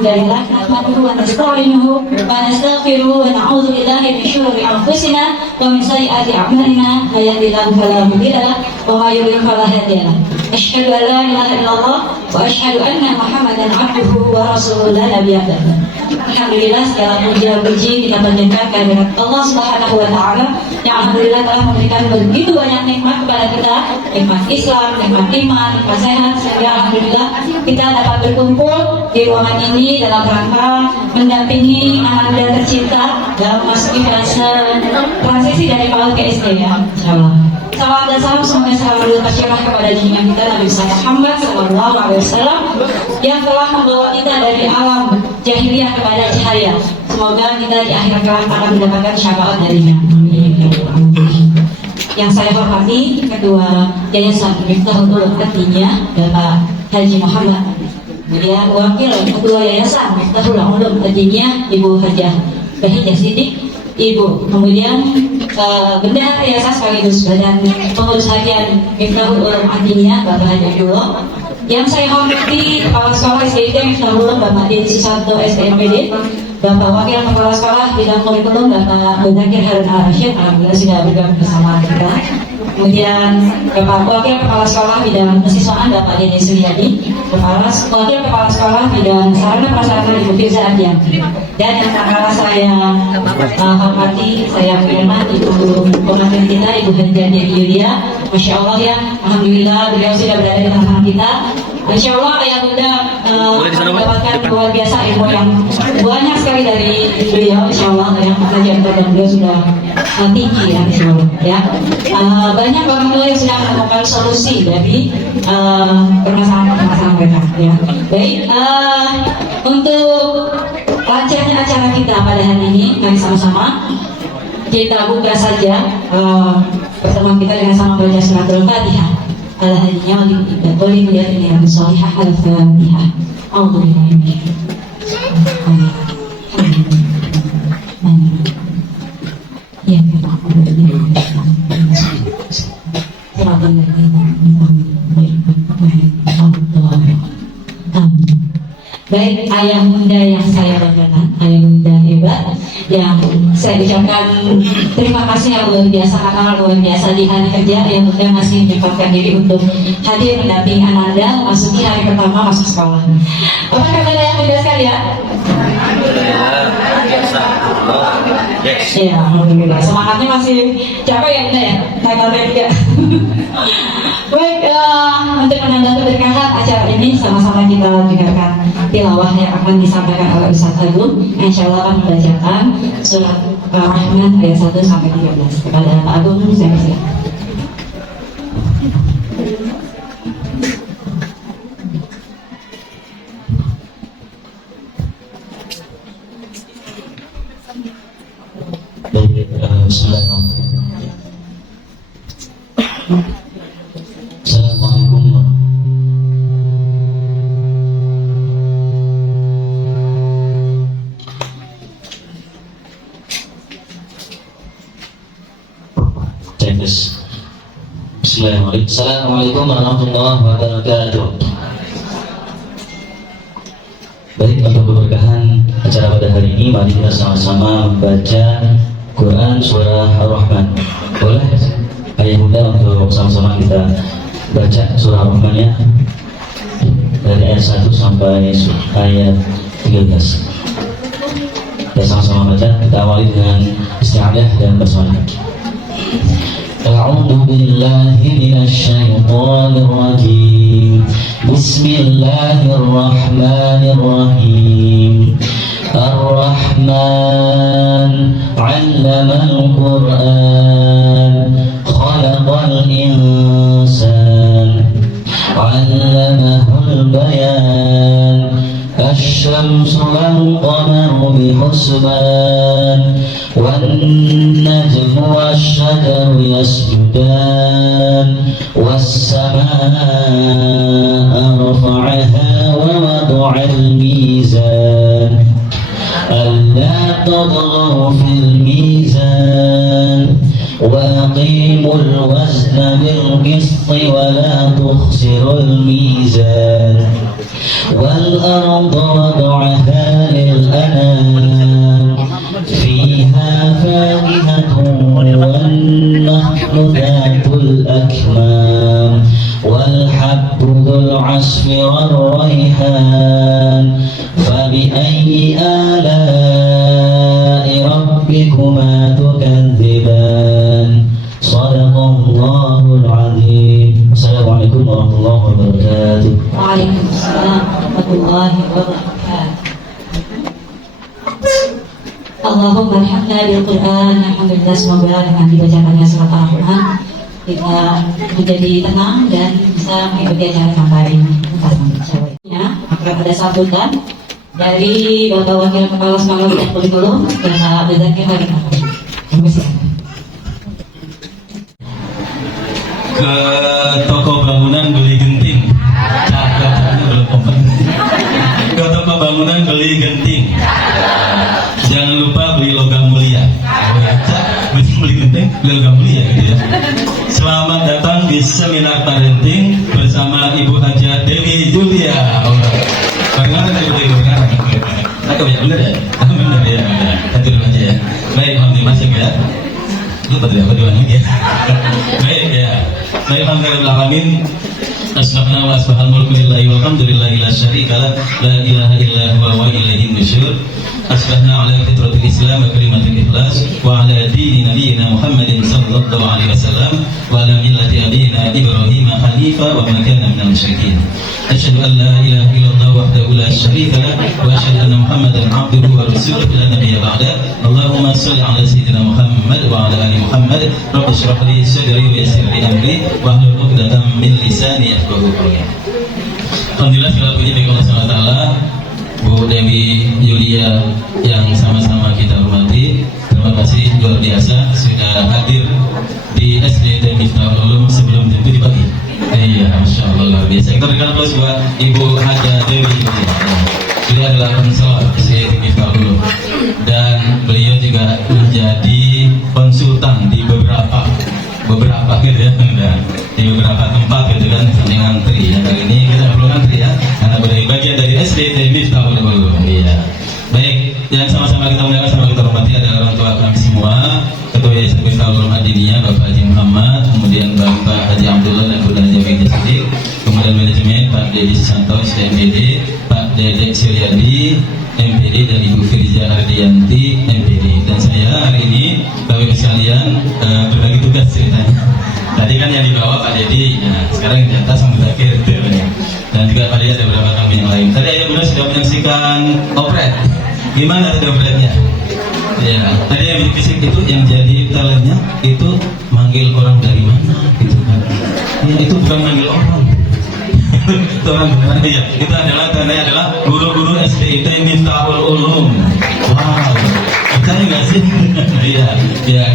Alhamdulillah nahmaduhu wa nasta'inuhu wa nastaghfiruhu wa na'udzu billahi min syururi anfusina wa min sayyiati a'malina may yahdihillahu fala mudilla lahu wa may yudlil fala hadiya lahu. Asyhadu an la ilaha illallah wa asyhadu anna Muhammadan abduhu wa rasuluhu la nabiyya ba'dahu. Alhamdulillah segala puji kita panjatkan kehadirat Allah Subhanahu wa taala yang alhamdulillah telah memberikan begitu banyak nikmat kepada kita, nikmat Islam, nikmat iman, nikmat sehat, sehingga alhamdulillah kita dapat berkumpul di ruangan ini dalam rangka mendampingi anak muda tercinta dalam memasuki transisi dari PAUD ke SD ya, insyaallah. Salam dan salam semoga selalu tercurah kepada junjungan kita Nabi Muhammad SAW yang telah membawa kita dari alam jahiliyah kepada cahaya. Semoga kita di akhir kelak akan mendapatkan syafaat darinya. Yang saya hormati Ketua Yayasan Miftahul Ulum Artinya Bapak Haji Muhammad, kemudian Wakil Ketua Yayasan Miftahul Ulum Artinya Ibu Hajah Bahijah Siddiq, Ibu, kemudian Bendahara Yayasan sekaligus Badan Pengurus Harian Miftahul Ulum Artinya Bapak Haji Abdullah. Yang saya hormati Kepala Sekolah SDIT Miftahul Ulum Bapak Dedi Susanto SDMPD, Bapak Wakil Kepala Sekolah Bidang Kurikulum Bapak Mudzakkir Harun Al-Rashid, alhamdulillah sudah bergabung bersama kita. Kemudian Bapak Wakil Kepala Sekolah Bidang Kesiswaan Bapak Dede Suryadi, Wakil Kepala Sekolah Bidang Sarana Prasarana Ibu Firza Ardianti. Dan yang tak kalah saya hormati, saya firman Ibu pengantin kita, Ibu Hajah Dewi Yulia. Masya Allah ya, alhamdulillah beliau sudah berada di tengah kita. Insya Allah ayah bunda mendapatkan luar biasa ilmu yang banyak sekali dari beliau. Insya Allah yang kajian dan beliau sudah tinggi ya, Insya Allah ya. Banyak orang tua yang sudah menemukan solusi dari permasalahan mereka ya. Baik, untuk lancarnya acara kita pada hari ini, mari sama-sama kita buka saja pertemuan kita dengan sama baca suratul Fatihah. Ala hadinya wali kita boleh melihat ini yang salihah al-Fatihah. Alhamdulillah. Ya, baik, ayah bunda yang saya banggakan, ayah bunda hebat yang saya ucapkan terima kasih yang luar biasa, karena luar biasa di hari kerja ayah bunda masih menyempatkan diri untuk hadir mendampingi Ananda memasuki hari pertama masuk sekolah. Apa kata ayah bunda sekalian? Yes. Ya, alhamdulillah. Semangatnya masih capek ya bunda ya? Tanggal 3. Baik, untuk menambah keberkahan acara ini sama-sama kita dengarkan tilawah yang akan disampaikan oleh Ustaz Agung. Insya Allah akan membacakan surat Rahman ayat 1 sampai 13. Kepada Pak Agung saya persilakan. Assalamualaikum. Assalamualaikum warahmatullahi wabarakatuh. Baik, untuk keberkahan acara pada hari ini, mari kita sama-sama membaca Quran surah Ar-Rahman. Boleh ayah bunda untuk sama-sama kita baca surah Ar-Rahman ya, dari ayat 1 sampai ayat 13. Kita sama-sama baca. Kita awali dengan isti'adah dan basmalah. A'udzu billahi minasy syaithanir rajim. Bismillahirrahmanirrahim. Ar-Rahman 'allamal Qur'an, khalaqal insan, 'allamahul bayan. Asy-syamsu wal qamaru bihusban, والنجم والشجر يسجدان والسماء رفعها ووضع الميزان ألا تطغوا في الميزان وأقيموا الوزن بالقسط ولا تخسروا الميزان والأرض وضعها للأنام فيها فاكهة والنخل ذات الأكمام والحب ذو العصف والريحان فبأي آلاء ربكما تكذبان صدق الله العظيم. Assalamualaikum warahmatullahi wabarakatuh. Waalaikumsalam warahmatullahi wabarakatuh. Allahumma alhamdulillah bil Quran. Alhamdulillah, semoga dengan dibacakannya surat Al-Quran kita menjadi tenang dan bisa mengikuti acara sampai tuntas. Ya, maka ada sambutan dari Bapak Wakil Kepala Sekolah Bidang Kurikulum dan Pak Bezaki Harim. Terima kasih. Ke toko bangunan beli genting. Ke toko bangunan beli genting. Jangan lupa beli logam mulia. Beli genting, beli logam mulia gitu ya. Selamat datang di seminar parenting bersama Ibu Haja Dewi Julia. Bagaimana Ibu Dewi? Aku banyak bener ya? Bener ya. Satu dulu aja ya. Baik, alhamdulillah masih ya. Lu betul ya, ya. Baik ya. Baik, alhamdulillah. Asbahna wa asbahal mulku lillahi walhamdulillahi la syarika lah, la ilaha illa huwa wa ilaihin nusyur. Asbahna ala fitratil Islam wa kalimatul ikhlas wa ala dini nabiyyina Muhammadin sallallahu alaihi wasallam wa ala millati abina Ibrahim hanifa wa ma kana minal musyrikin. Asyhadu an la ilaha illallah wahdahu la syarika lah wa asyhadu anna Muhammadan abduhu wa rasuluhu la nabiyya ba'da. Allahumma shalli ala sayyidina Muhammad wa ala ali Muhammad. Rabbi shrah li sadri wa yassir li amri wa hlul 'uqdatam min lisani yafqahu qawli. Alhamdulillah, segala puji bagi Allah Subhanahu wa taala. Bu Dewi Julia yang sama-sama kita hormati, terima kasih luar biasa sudah hadir di SDT Miftahul Ulum sebelum jam 7 pagi. Iya, Masya Allah, luar biasa. Kita berikan aplaus buat Ibu Haja Dewi Julia. Beliau adalah konselor SDT Miftahul Ulum dan beliau juga menjadi konsultan di beberapa gitu ya, dan di beberapa tempat gitu kan, sambil ngantri ya. Kali ini kita perlu ngantri ya, karena berbagai bagian dari SDT Miftahul Ulum. Iya. Baik, yang sama-sama kita muliakan, sama kita hormati adalah orang tua kami semua, Ketua Yayasan Miftahul Ulum Adiniyah Bapak Haji Muhammad, kemudian Bapak Haji Abdullah dan Bunda Haji Binti Sidik, kemudian manajemen Pak Dedi Susanto MPD, Pak Dedek Suryadi MPD, dan Ibu Firza Ardianti MPD, dan saya hari ini Bapak sekalian berbagi tugas ceritanya. Tadi kan yang dibawa Pak Dedi, nah sekarang yang di atas sambil akhir dan juga Pak Dedi ada beberapa tamu yang lain. Tadi Ayah Bunda sudah menyaksikan operet. Gimana tadi operetnya? Ya, tadi yang fisik itu yang jadi talentnya itu manggil orang dari mana gitu kan? Ya, itu bukan manggil orang. Itu orang benar ya. Itu adalah guru-guru SDIT Miftahul Ulum. Wow. Percaya nggak sih? Iya,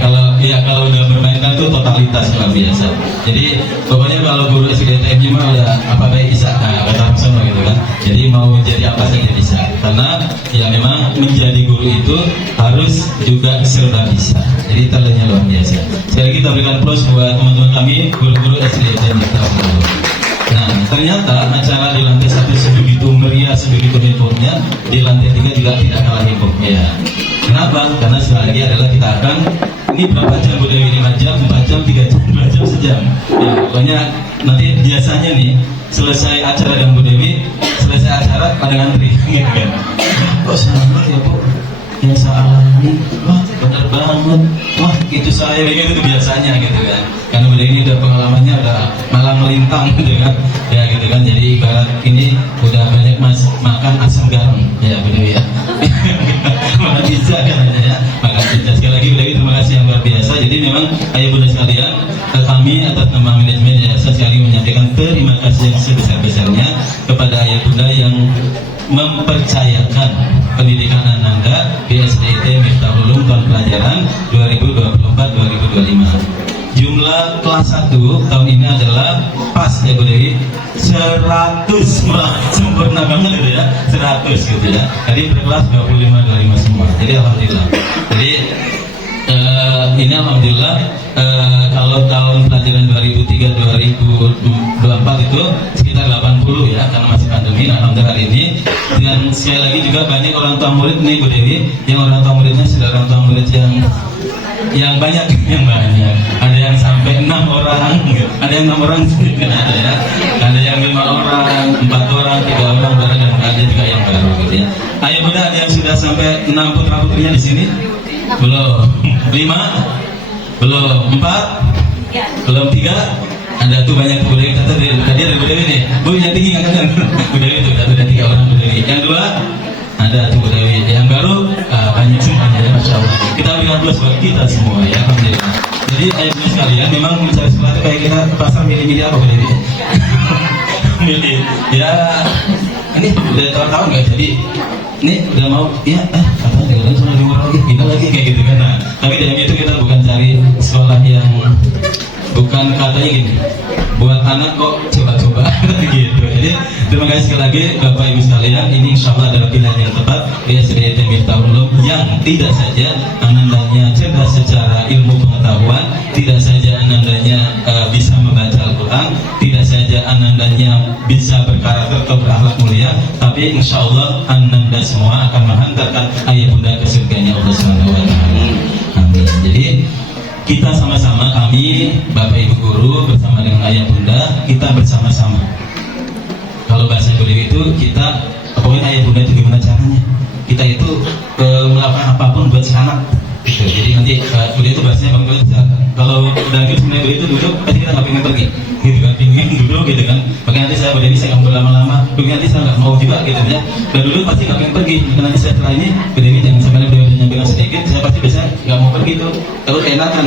kalau udah bermainkan itu totalitas luar biasa. Jadi pokoknya kalau guru SDT mah udah apa baik bisa, kata semua gitu kan. Jadi mau jadi apa saja bisa. Karena ya memang menjadi guru itu harus juga serba bisa. Jadi talentnya luar biasa. Sekali lagi kita berikan plus buat teman-teman kami guru-guru SDT Miftahul. Nah, ternyata acara di lantai 1 sebegitu meriah, sebegitu hebohnya, di lantai 3 juga tidak kalah heboh ya. Kenapa? Karena sekali lagi adalah kita akan, ini berapa jam Bu Dewi? 5 jam, 4 jam, 3 jam, 2 jam, sejam. Ya, pokoknya nanti biasanya nih selesai acara dengan Bu Dewi, selesai acara pada ngantri gitu kan. Kok selamat ya Bu? Ya salah ini, wah benar banget, wah itu saya begitu biasanya gitu kan. Karena Bu Dewi ini udah pengalamannya udah malang melintang gitu kan, ya gitu kan. Jadi ibarat ini udah banyak makan asam garam ya Bu Dewi ya. Makan pizza kan ya, makan pizza. Sekali lagi Bu Dewi terima kasih yang luar biasa. Jadi memang ayah bunda sekalian, kami atas nama manajemen yayasan sekali menyampaikan terima kasih yang sebesar-besarnya kepada ayah bunda yang mempercayakan pendidikan Ananda di SDIT Miftahul Ulum tahun pelajaran 2024-2025. Jumlah kelas 1 tahun ini adalah pas ya Bu Dewi 100, malah sempurna banget gitu ya, 100 gitu ya. Jadi berkelas 25-25 semua. Jadi alhamdulillah. Jadi ini alhamdulillah kalau tahun pelajaran 2003-2024 itu sekitar 80 ya, karena masih pandemi. alamin. Alhamdulillah hari ini. Dan sekali lagi juga banyak orang tua murid nih Bu Dewi, yang orang tua muridnya sudah orang tua murid yang banyak, ada yang sampai 6 orang, ada yang 6 orang ada ya, ada yang 5 orang, 4 orang, 3 orang, dan ada juga yang baru gitu ya. Ayo Bunda, ada yang sudah sampai 6 putra putrinya di sini? Belum. 5? Belum. 4? Belum. 3? Ada tuh banyak tuh Bu Dewi, tadi ada Bu Dewi nih, Bu yang tinggi angkatan Bu Dewi tuh, ada 3 orang Bu Dewi. Yang 2? Ada tuh Bu Dewi. Yang baru banyak semuanya ya, Masya Allah. Kita berikan plus buat kita semua ya, Alhamdulillah. Jadi ayahnya sekalian, memang mencari sekolah itu kayak kita ke pasar milih-milih apa Bu Dewi? Milih ya, ini udah tahun-tahun nggak, jadi ini udah mau ya katanya jangan sama dengar lagi, pindah lagi kayak gitu kan. Nah, tapi dalam itu kita bukan cari sekolah yang bukan katanya gini, buat anak kok coba-coba gitu. Jadi terima kasih sekali lagi Bapak Ibu sekalian. Ini insya Allah adalah pilihan yang tepat di SDIT Miftahul Ulum yang tidak saja anandanya cerdas secara ilmu pengetahuan, tidak saja anandanya bisa membaca Al-Quran, tidak saja anandanya bisa berkarakter atau berakhlak mulia, tapi insya Allah ananda semua akan menghantarkan ayah bunda ke surganya Allah Subhanahu wa Ta'ala. Amin. Jadi kita sama-sama, kami Bapak Ibu guru bersama dengan ayah bunda, kita bersama-sama. Kalau bahasa Ibu Dewi itu kita, pokoknya ayah bunda itu gimana caranya? Kita itu melakukan apapun buat si anak. Gitu. Jadi nanti Bu Dewi itu bahasanya bang, kalau udah gitu sebenarnya Bu Dewi itu duduk, pasti kita nggak pengen pergi, gitu kan? Pengen duduk gitu kan? Makanya nanti saya Bu Dewi saya nggak mau lama-lama, nanti saya nggak mau juga gitu ya. Dan dulu pasti nggak pengen pergi. Nanti saya setelah ini Bu Dewi jangan sampai Bu Dewi nyampaikan sedikit, saya pasti biasanya nggak mau pergi tuh, kalau keenakan.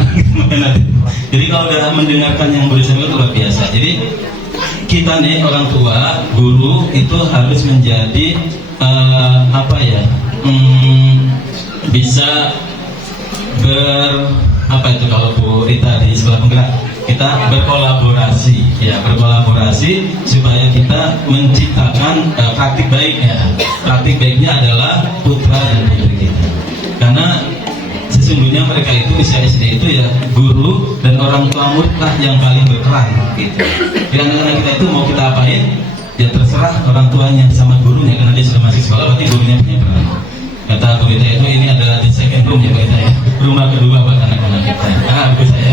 Jadi kalau udah mendengarkan yang Bu Dewi itu luar biasa. Jadi kita nih orang tua, guru itu harus menjadi bisa apa itu kalau Bu Rita di sekolah penggerak, kita berkolaborasi ya, berkolaborasi supaya kita menciptakan praktik baiknya. Praktik baiknya adalah putra dan putri kita, karena sesungguhnya mereka itu bisa SD itu ya guru dan orang tua murid lah yang paling berperan gitu. Jadi anak-anak kita itu mau kita apain ya terserah orang tuanya sama gurunya, karena dia sudah masuk sekolah berarti gurunya punya peran. Kata Bu Rita itu ini adalah di second room ya Bu Rita ya, rumah kedua buat anak-anak kita.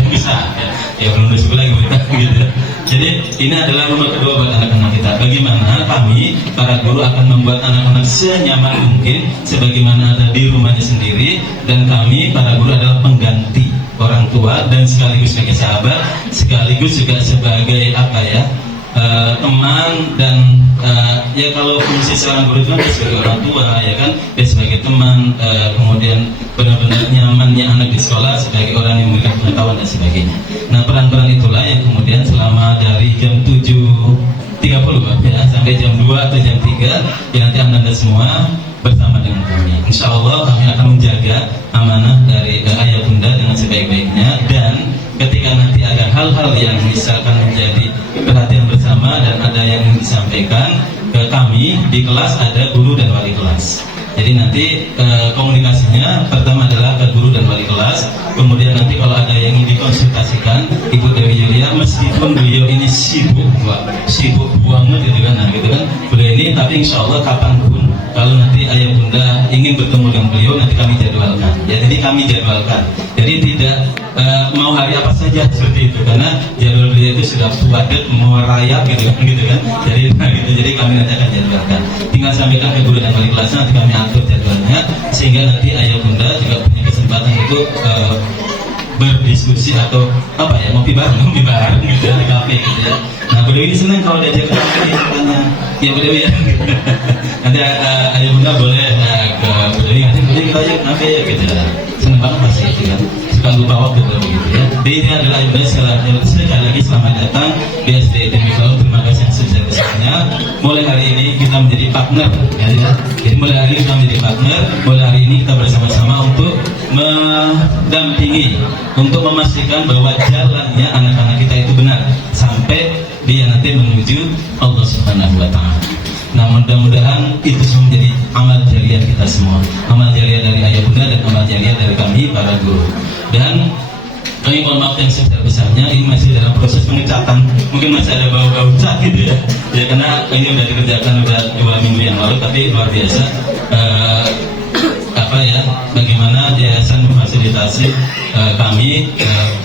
Bisa ya belum ada sekolah Bu Rita gitu. Jadi ini adalah rumah kedua buat anak-anak kita. Bagaimana kami para guru akan membuat anak-anak senyaman mungkin sebagaimana ada di rumahnya sendiri, dan kami para guru adalah pengganti orang tua dan sekaligus sebagai sahabat, sekaligus juga sebagai teman dan ya kalau fungsi seorang guru itu kan sebagai orang tua ya kan, dia sebagai teman, kemudian benar-benar nyamannya anak di sekolah sebagai orang yang memberikan pengetahuan dan sebagainya. Nah peran-peran itulah yang kemudian selama dari jam 7.30 ya sampai jam 2 atau jam 3 ya nanti anda semua bersama dengan kami. Insya Allah kami akan menjaga amanah dari ayah bunda dengan sebaik-baiknya, dan ketika nanti ada hal-hal yang misalkan menjadi perhatian bersama dan ada yang ingin disampaikan ke kami di kelas, ada guru dan wali kelas. Jadi nanti komunikasinya pertama adalah ke guru dan wali kelas, kemudian nanti kalau ada yang ingin dikonsultasikan Ibu Dewi Yulia, meskipun beliau ini sibuk banget gitu kan, nah gitu kan beliau ini, tapi insya Allah kapanpun kalau nanti ayah bunda ingin bertemu dengan beliau nanti kami jadwalkan ya, jadi kami jadwalkan, jadi tidak mau hari apa saja seperti itu, karena jadwal beliau itu sudah padat merayap gitu kan, jadi kami nanti akan jadwalkan, tinggal sampaikan ke guru dan wali kelas, nanti kami atur jadwalnya sehingga nanti ayah bunda juga punya kesempatan untuk berdiskusi atau ngopi bareng gitu ya, di kafe gitu ya. Nah Bu Dewi ini senang kalau diajak ke kafe, katanya ya Bu Dewi ya. Nanti ayah bunda boleh ke Bu Dewi, nanti Bu Dewi kita ajak kafe ya gitu ya. Senang banget pasti gitu kan, suka lupa waktu begitu ya. Jadi ini adalah ayah bunda sekali lagi selamat datang di SDIT Miftahul. Terima kasih yang sebesar-besarnya. Mulai hari ini kita menjadi partner ya. Jadi mulai hari ini kita menjadi partner, mulai hari ini kita bersama-sama untuk mendampingi, untuk memastikan bahwa jalannya anak-anak kita itu benar sampai dia nanti menuju Allah Subhanahu wa Ta'ala. Nah mudah-mudahan itu semua menjadi amal jariah kita semua, amal jariah dari ayah bunda dan amal jariah dari kami para guru. Dan Kami mohon maaf yang sebesar-besarnya, ini masih dalam proses pengecatan, mungkin masih ada bau-bau cat gitu ya. Ya karena ini udah dikerjakan udah 2 minggu yang lalu, tapi luar biasa. Bagaimana yayasan memfasilitasi kami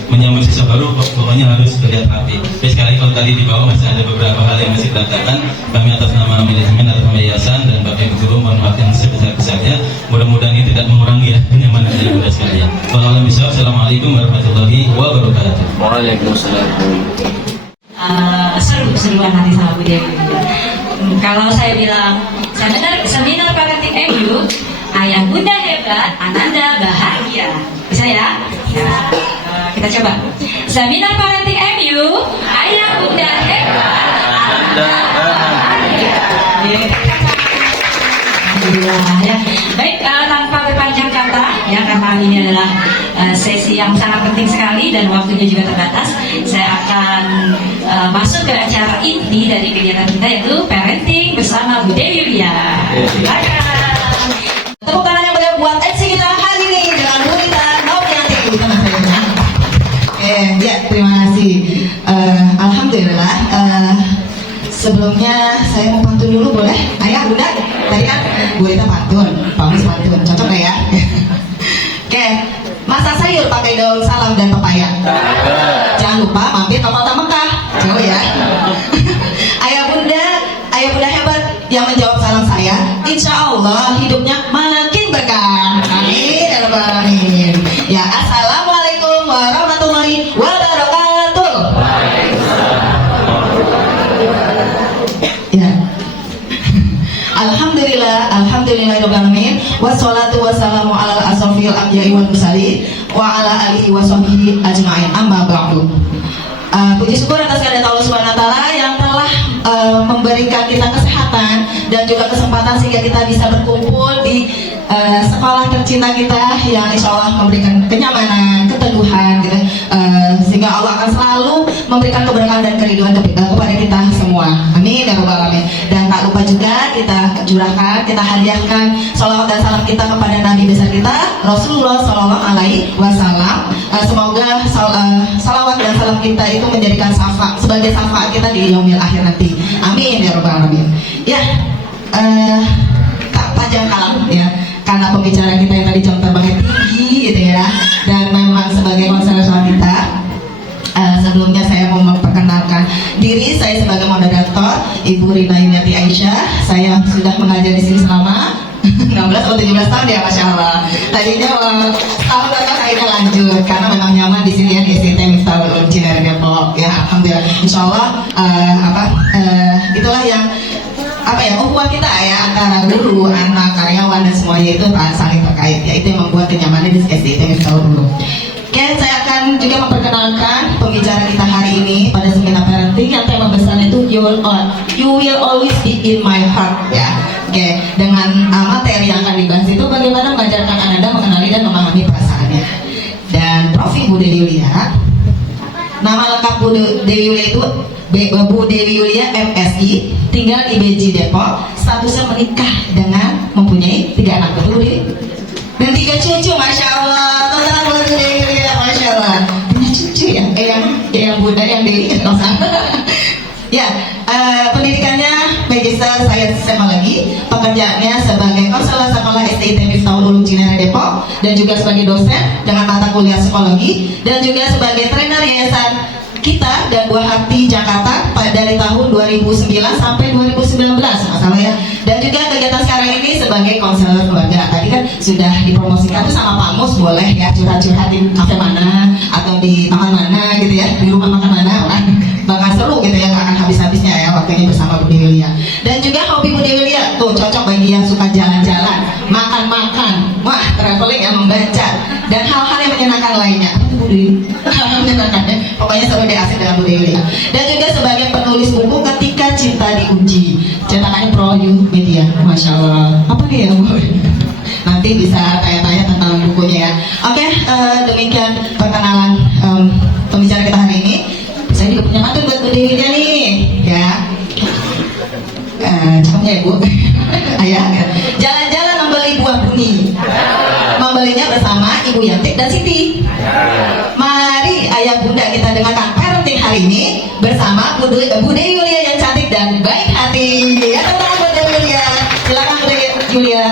menyambut siswa baru, pokoknya harus terlihat rapi. Tapi sekali kalau tadi di bawah masih ada beberapa hal yang masih berantakan, kami atas nama manajemen, atas nama yayasan dan Bapak Ibu Guru mohon maaf yang sebesar-besarnya. Mudah-mudahan ini tidak mengurangi ya kenyamanan dari Bunda sekalian. Wassalamualaikum warahmatullahi wabarakatuh. Waalaikumsalam. Seru-seruan nanti sama Bu Dewi. Kalau saya bilang seminar parenting MU, ayah bunda hebat, ananda bahagia. Bisa ya? Kita coba. Seminar parenting MU, ayah bunda hebat, ananda bahagia. Alhamdulillah ya. Baik, tanpa berpanjang kata ya, karena ini adalah sesi yang sangat penting sekali dan waktunya juga terbatas, saya akan masuk ke acara inti dari kegiatan kita, yaitu parenting bersama Bu Dewi Yulia. Silakan. Tepuk tangan yang meriah buat MC kita hari ini dengan Bu Rita Novianti. Ya, terima kasih. Alhamdulillah. Sebelumnya saya mau pantun dulu, boleh? Ayah, bunda, tadi kan Bu Rita pantun, Pak Mus pantun, cocok nggak ya? Oke, masak sayur pakai daun salam dan pepaya. Jangan lupa mampir ke kota Mekah, jauh ya. Ayah bunda hebat yang menjawab salam saya, insya Allah hidupnya makin berkah. Amin ya rabbal alamin. Ya, assalamualaikum warahmatullahi wabarakatuh. Ya. Alhamdulillahirobbilalamin. Wassalatu wassalamu ala asrofil anbiya'i wal mursalin wa ala alihi wa sahbihi ajma'in. Amma ba'du. Puji syukur atas kehadirat Allah Subhanahu wa taala yang telah memberikan kita kesehatan dan juga kesempatan sehingga kita bisa berkumpul di sekolah tercinta kita yang insya Allah memberikan kenyamanan, keteguhan gitu. Sehingga Allah akan selalu memberikan keberkahan dan keriduan kepada kita semua. Amin ya rabbal alamin. Dan tak lupa juga kita curahkan, kita hadiahkan salawat dan salam kita kepada Nabi besar kita Rasulullah Shallallahu Alaihi Wasallam. Semoga salawat dan salam kita itu menjadikan sebagai syafaat kita di yaumil akhir nanti. Amin ya rabbal alamin. Ya, tak panjang kalam ya, karena pembicaraan kita yang tadi jam terbangnya tinggi gitu ya, dan memang sebagai konselor kita, sebelumnya saya mau memperkenalkan diri saya sebagai moderator Ibu Rina Yuniati Aisyah. Saya sudah mengajar di sini selama 16 atau 17 tahun ya, Masya Allah. Tadinya tahun akhirnya lanjut karena memang nyaman di sini ya, di SDT Miftahul Cinere Depok ya. Alhamdulillah, Insya Allah itulah yang ukhuwah kita ya, antara guru, anak, karyawan dan semuanya itu saling terkait ya. Itu yang membuat kenyamanan di SDT Miftahul dulu. Oke, saya akan juga memperkenalkan pembicara kita hari ini pada seminar parenting yang tema besarnya itu You Will Always Be In My Heart ya. Oke, dengan materi yang akan dibahas itu bagaimana mengajarkan Anda mengenali dan memahami perasaannya. Dan Prof. Bu Dewi Yulia, nama lengkap Bu Dewi Yulia itu Bu Dewi Yulia MSI, tinggal di Beji Depok, statusnya menikah dengan mempunyai 3 anak, betul Bu Dewi? Dan 3 cucu, Masya Allah. Total Bu Dewi Yulia, Masya Allah. Punya cucu ya, yang Bunda, yang Dewi, ya, pendidikannya Magister Sains Psikologi, pekerjaannya sebagai konselor sekolah SDIT Miftahul Ulum Cinere Depok, dan juga sebagai dosen dengan mata kuliah psikologi, dan juga sebagai trainer yayasan kita dan Buah Hati Jakarta dari tahun 2009 sampai 2019 masalah ya. Dan juga kegiatan sekarang ini sebagai konselor keluarga. Tadi kan sudah dipromosikan tuh sama Pak Mus, boleh ya curhat-curhat di kafe mana atau di taman mana gitu ya, di rumah makan mana, bakal seru gitu ya, nggak akan habis-habisnya ya waktunya bersama Bu Dewi Yulia. Dan juga hobi Bu Dewi Yulia tuh cocok bagi yang suka jalan-jalan, makan-makan, wah traveling yang membaca dan hal-hal yang menyenangkan lainnya. Bu Dewi, menyenangkan ya, pokoknya seru deh, asik dengan Bu Dewi Yulia. Dan juga sebagai penulis buku Ketika Cinta Diuji, cetakannya Pro You Media, Masya Allah. Apa nih ya Bu? Nanti bisa tanya-tanya tentang bukunya ya. Oke, demikian perkenalan pembicara kita hari ini. Saya juga punya materi buat Bu Dewi Yulia nih ya. Cepatnya ya Bu. Ayah, jalan-jalan membeli buah buni, membelinya bersama Ibu Yantik dan Siti. Mari ayah bunda kita dengarkan parenting hari ini bersama Bude Yulia yang cantik dan baik hati. Ya teman-teman, Bude Yulia, silakan Bude Yulia.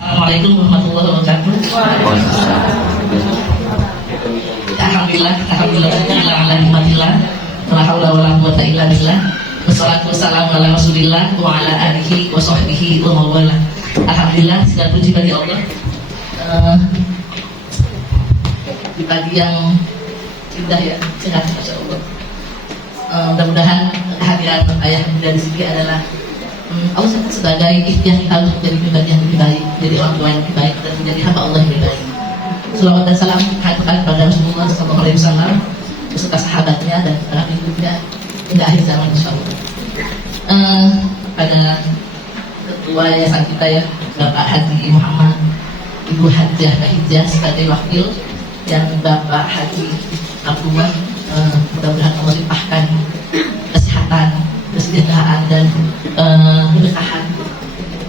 Assalamualaikum warahmatullahi wabarakatuh. Alhamdulillah, ala nikmatillah. La haula wala quwwata illa billah. Wassalatu wassalamu ala Rasulillah wa ala alihi wa sahbihi wa mawala. Alhamdulillah, segala puji bagi Allah. Di pagi yang indah ya, sehat masya Allah. Mudah-mudahan kehadiran ayah bunda di sini adalah Allah sebagai ikhtiar kita untuk menjadi pribadi yang lebih baik, jadi orang tua yang lebih baik, dan menjadi hamba Allah yang lebih baik. Salawat dan salam kepada Rasulullah SAW beserta sahabatnya dan para pengikutnya hingga akhir zaman insyaallah. Pada ketua yayasan kita ya, Bapak Haji Muhammad, Ibu Hajah Bahijah sebagai wakil, dan Bapak Haji Abdullah, mudah-mudahan Allah limpahkan kesehatan, kesejahteraan dan keberkahan.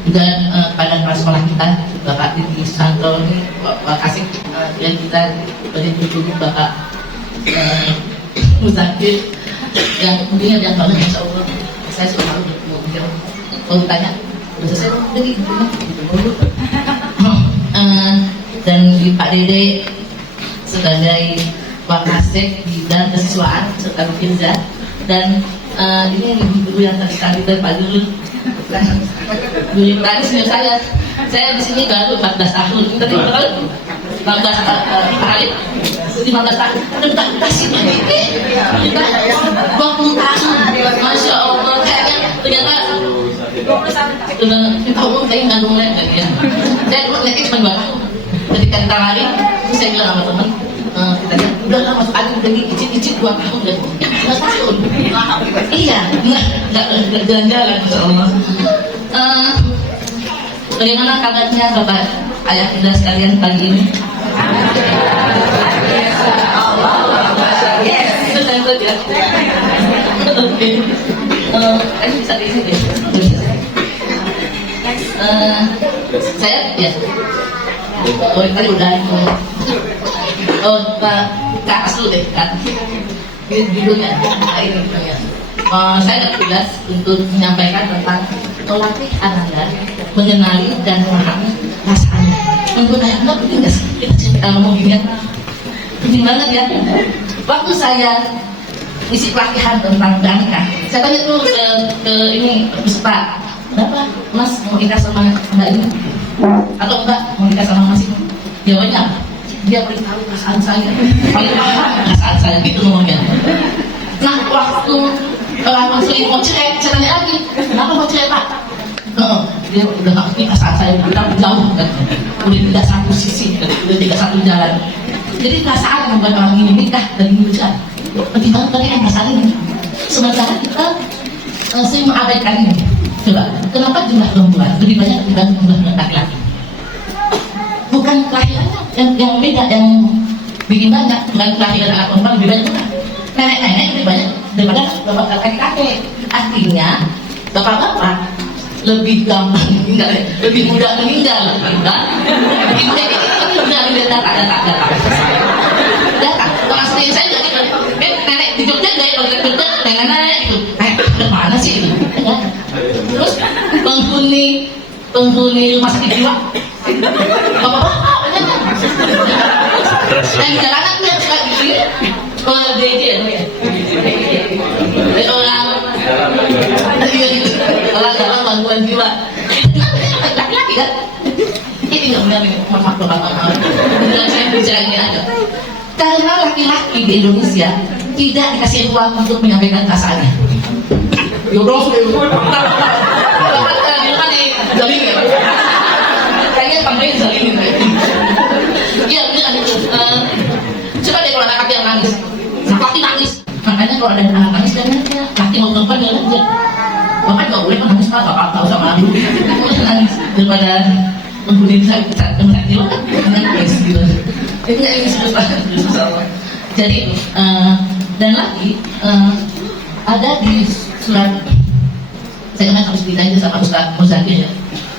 Juga pada kepala sekolah kita, Bapak Titi Santo, Bapak Kasih, dan kita sebagai guru Bapak Muzakir, yang kemudian yang banget insya Allah. Saya suka malu berpikir kalau ditanya udah selesai lagi dan di Pak Dede sebagai Wakasek bidang kesiswaan serta Firza, dan ini guru yang tadi dari Pak Guru guru tadi senior saya di sini baru 14 tahun, tadi berapa? 15 tahun, 15 tahun, kita kasih kita 20 tahun, masya Allah, kayaknya ternyata kita umum saya nggak mulai lagi ya, saya dulu naiknya cuma 2 tahun, ketika kita lari, terus saya bilang sama teman, kita bilang, udah lah masuk angin lagi, icip 2 tahun dan 2 tahun, iya, nggak jalan-jalan, masya Allah. Bagaimana kabarnya Bapak ayah kita sekalian pagi ini? Itu tentu ya. Oke. Ini bisa di sini. Saya ya. Oh tadi udah. Ke atas dulu deh kan. Judulnya ini ya. Saya ada tugas untuk menyampaikan tentang melatih Anda mengenali dan memahami rasanya. Menurut saya enggak penting nggak sih kita ngomong gini kan? Penting banget ya. Waktu saya isi pelatihan tentang pernikahan, saya tanya tuh ke ini peserta, kenapa Mas mau nikah sama Mbak ini? Atau Mbak mau nikah sama Mas ini? Jawabannya apa? Dia paling tahu perasaan saya, paling paham perasaan saya, gitu ngomongnya. Nah waktu orang masuk mau cerai, saya tanya lagi, kenapa mau cerai Pak? Dia udah nggak ngerti perasaan saya, udah jauh kan, udah tidak satu sisi, udah tidak satu jalan. Jadi perasaan yang membuat orang ini nikah dan ini berjalan. Penting banget tadi yang perasaan ini. Sementara kita sering mengabaikannya. Coba, kenapa jumlah perempuan lebih banyak dibanding jumlah laki-laki? Bukan kelahirannya yang beda, yang bikin banyak, bukan kelahiran anak perempuan lebih banyak, bukan. Nenek-nenek lebih banyak daripada bapak kakek-kakek. Artinya bapak-bapak lebih gampang meninggal, lebih mudah meninggal, lebih mudah ini data. Kalau saya jadi nenek di Jogja gaya kalau Jogja nenek itu, ada mana sih itu? Terus penghuni rumah sakit jiwa, bapak-bapak banyak kan? Dan jalanan dia suka gitu ya. Kalau DJ ya, orang gangguan jiwa, laki-laki kan? Ini nggak benar nih, maaf bapak-bapak. Saya bicara ini aja. Karena laki-laki di Indonesia tidak dikasih ruang untuk menyampaikan perasaannya. Yaudah sudah. Bapak di rumah nih zalim ya. Kayaknya panggilan zalim. Iya benar itu. Coba deh kalau anak laki yang nangis, laki nangis. Makanya kalau ada anak nangis jangan aja. Laki mau perempuan jangan aja. Bapak nggak boleh nangis pak, bapak tahu sama aku. Nangis daripada menghuni saya teman jiwa kan nangis gitu. Itu yang susah. Jadi dan lagi ada di surat, saya kan harus ditanya sama Ustaz Muzakir ya,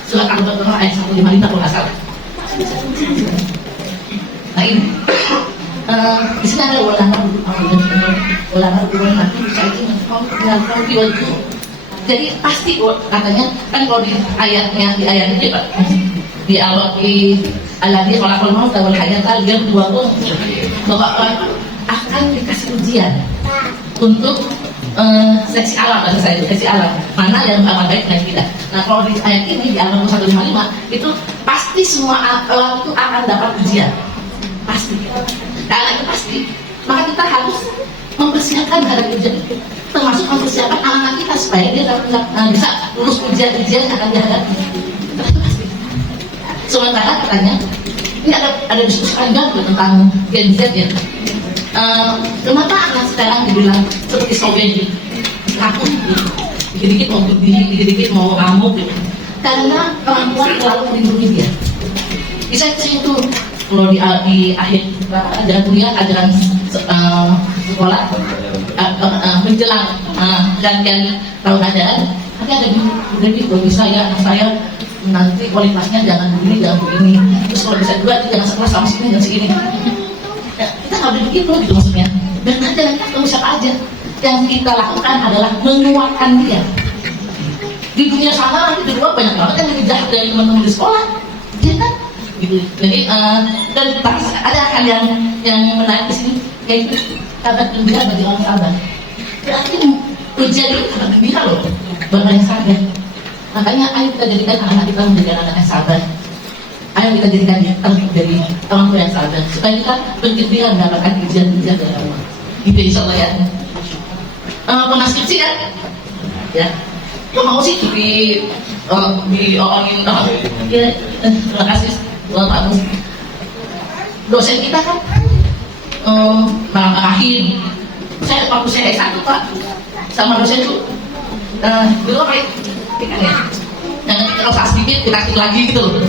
surat Al-Baqarah ayat 155 kalau nggak salah. Nah ini Di sini ada ulama dulu nanti bisa itu. Jadi pasti katanya kan kalau di ayatnya di ayat ini Pak, di Allah di alladzi khalaqal mauta wal hayata liyabluwakum bahwa akan dikasih ujian untuk seksi alam, bahasa saya itu seksi alam mana yang amal baik dan tidak. Nah kalau di ayat ini di Al-Quran 155 itu pasti semua alam itu akan dapat ujian, pasti. Karena itu pasti, maka kita harus mempersiapkan hadap ujian itu, termasuk mempersiapkan anak-anak kita supaya dia bisa lulus ujian-ujian yang akan dihadapi. Itu pasti. Sementara katanya ini ada diskusi panjang tentang Gen Z ya. Kenapa anak sekarang dibilang seperti strawberry, kaku, dikit-dikit mau berdiri, dikit-dikit mau ngamuk gitu. Karena orang tua terlalu melindungi dia. Bisa itu kalau di akhir ajaran kuliah, ajaran sekolah menjelang gantian tahun ajaran, nanti ada gitu, kalau bisa ya anak saya nanti kualitasnya jangan begini, jangan begini. Terus kalau bisa juga jangan sekelas sama segini, jangan segini. Ya, kita nggak boleh begitu gitu maksudnya. Dan ajaran kita ketemu siapa aja. Yang kita lakukan adalah menguatkan dia. Di dunia sana nanti di luar banyak banget yang lebih jahat dari teman-teman di sekolah, ya kan? Gitu. Jadi dan tapi ada hal yang menarik di sini, yaitu kabar gembira bagi orang sabar. Berarti ujian itu kabar gembira loh buat orang yang sabar. Makanya ayo kita jadikan anak-anak kita menjadi anak yang sabar. Ayo kita jadikan dia menjadi orang tua yang sabar supaya kita bergembira mendapatkan ujian-ujian dari Allah. Gitu insya Allah ya. Pernah skripsi kan? Ya. Lo mau sih diorangin ya, terima kasih Pak Mus. Dosen kita kan marahin. Saya waktu saya S1 Pak sama dosen itu dulu kayak ya, yang kalau saat sedikit kita klik lagi gitu loh.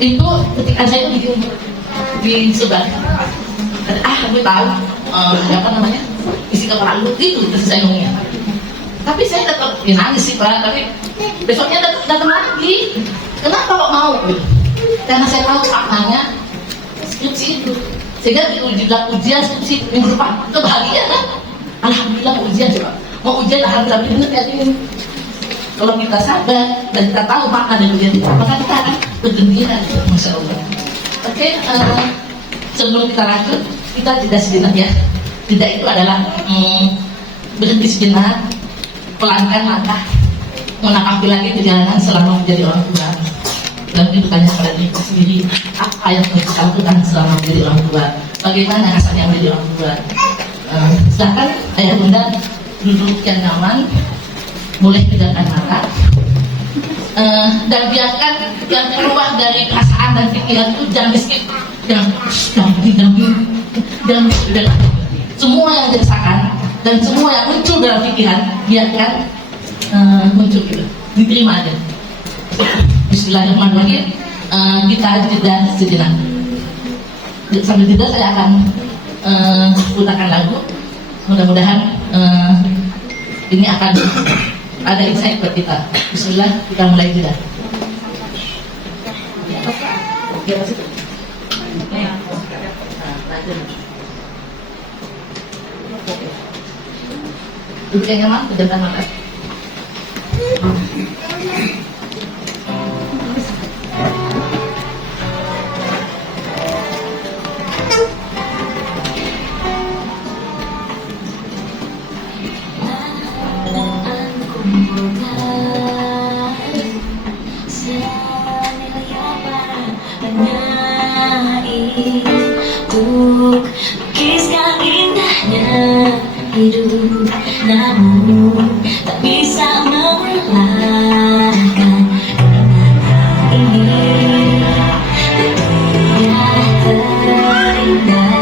Itu ketika saya itu di sebelah gue tahu apa namanya isi kepala lu itu saya ngomongnya. Tapi saya tetap nangis sih Pak, tapi besoknya datang lagi. Kenapa kok mau? Karena saya tahu maknanya skripsi itu. Sehingga dibilang ujian skripsi minggu depan, itu bahagia kan? Alhamdulillah ujian coba. Mau ujian alhamdulillah benar kayak ini. Kalau kita sabar dan kita tahu makna dari ujian itu, maka kita akan bergembira, Masya Allah. Oke, sebelum kita lanjut, kita jeda sejenak ya. Jeda itu adalah berhenti sejenak, pelankan langkah, menapaki lagi perjalanan selama menjadi orang tua. Dan bertanya kepada diri kita sendiri, apa yang harus kita lakukan selama menjadi orang tua? Bagaimana rasanya menjadi orang tua? Silakan ayah bunda duduk yang nyaman, boleh pejamkan mata, dan biarkan yang keluar dari perasaan dan pikiran itu jangan di-skip, jangan semua yang dirasakan dan semua yang muncul dalam pikiran biarkan muncul gitu, diterima aja. Bismillahirrahmanirrahim. Kita jeda sejenak. Sambil jeda saya akan putarkan lagu. Mudah-mudahan ini akan ada insight buat kita. Bismillah, kita mulai jeda. Duduk yang nyaman, pejamkan mata. Kisah indahnya hidup, namun tak bisa mengalahkan kenangan ini. Dunia terindah,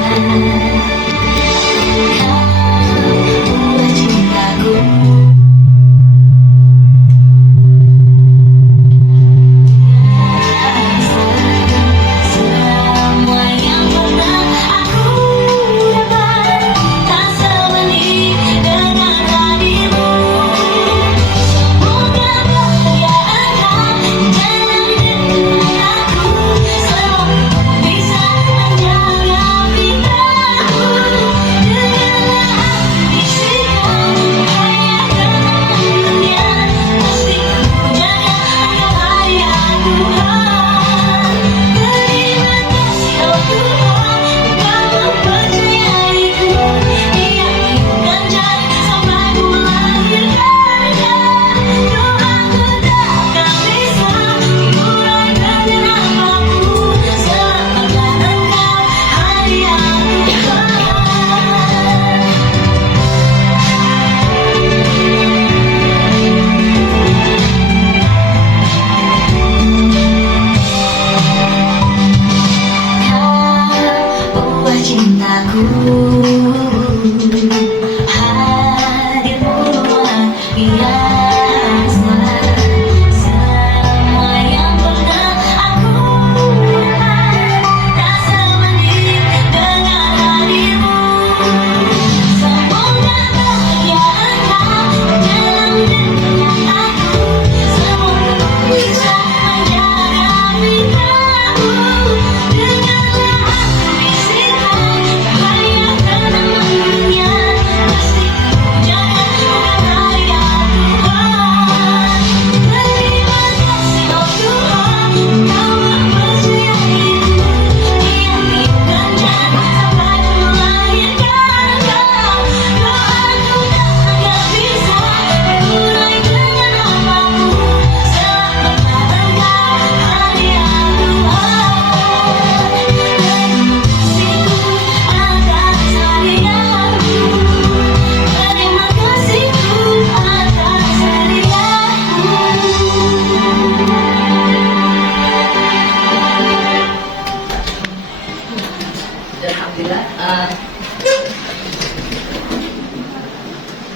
kau cintaku. Semoga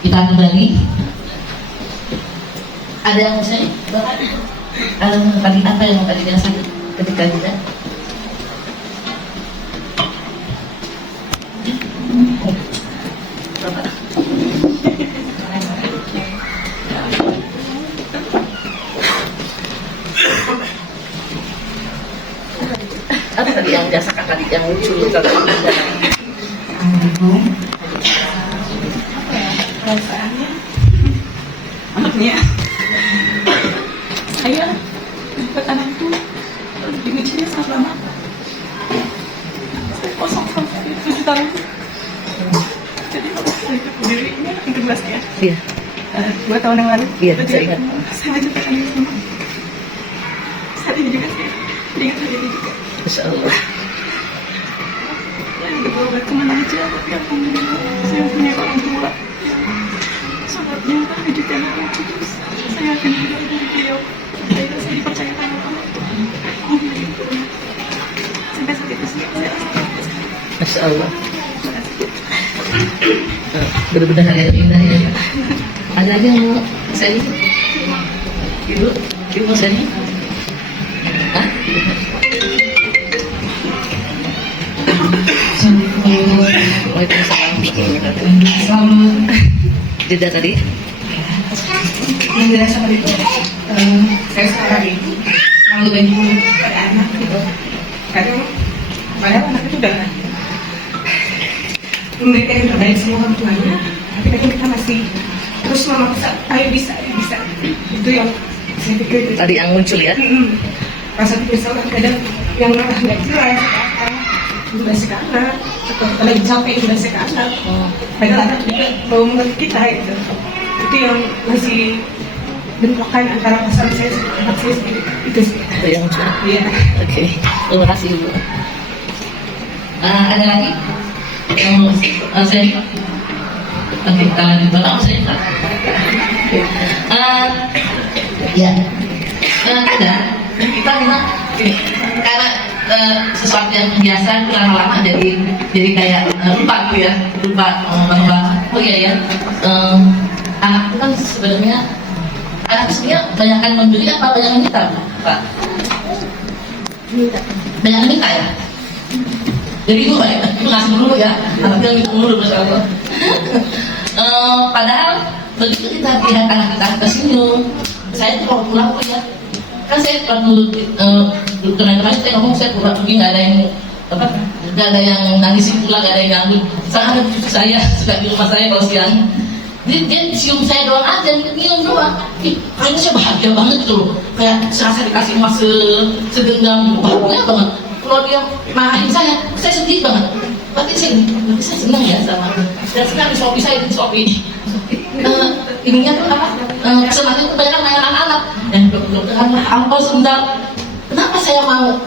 Kita kembali. Ada yang saya ada yang tadi apa yang tadi biasa ketika kita apa tadi yang biasa kan tadi yang lucu tadi perasaannya anaknya saya dapat anak itu diujinya sangat lama, saya kosong sampai 7 tahun. Jadi kalau saya berdiri ini yang ke-12 ya, iya 2 tahun yang lalu. Iya, Jadi, saya ingat. saya menjadi anak sama saat ini juga saya ingat hari ini juga Masya Allah. saya berobat kemana aja, tapi alhamdulillah saya punya orang tua sholatnya tahajud dan kudus. Saya akan hidup dari beliau. Saya dipercayakan oleh Allah. Sampai saat itu saya rasa Masya Allah. Benar-benar hari yang indah ya Pak. Ada lagi yang mau saya Ibu mau saya Hah? Waalaikumsalam. Jeda tadi. yang jelas seperti itu. Saya sekarang ini malu bagi pada anak gitu. Kadang padahal anak itu udah memberikan yang terbaik semua orang tuanya, tapi kadang kita masih terus memaksa, ayo bisa. Itu yang saya pikir. Tadi yang muncul ya. Rasa penyesalan kadang yang marah nggak jelas, udah sekarang, atau lagi capek udah sekarang. Padahal anak juga mau mengerti kita gitu. Itu yang masih bentrokan antara pasangan saya sama anak saya sendiri. Itu sih. Itu yang muncul. Iya. Oke. Terima kasih Ibu. Ada lagi yang mau saya oke, kalau di belakang saya ya ada kita memang ini karena sesuatu yang biasa lama-lama jadi kayak lupa gitu ya, lupa bahwa oh iya ya anak itu kan sebenarnya banyakkan memberi apa banyak minta Pak? Banyak minta ya. Jadi itu ngasih dulu ya, anaknya gitu dulu Masya Allah. Padahal begitu kita lihat anak kita senyum, saya tuh kalau pulang ya, kan saya waktu kemarin saya ngomong saya pulang pergi nggak ada yang nangisin pulang, nggak ada yang ganggu. Sangat cucu saya suka di rumah saya kalau siang, dia cium saya doang aja, minum doang. Kayaknya saya bahagia banget tuh, kayak serasa dikasih emas segenggam, bahagia banget. Kalau dia marahin saya sedih banget. Berarti saya senang ya sama. Dan sekarang di Shopee saya di Shopee. Ininya tuh apa? Kesenangan itu banyak anak-anak. Dan dokter-dokter angkol sendal. Kenapa saya mau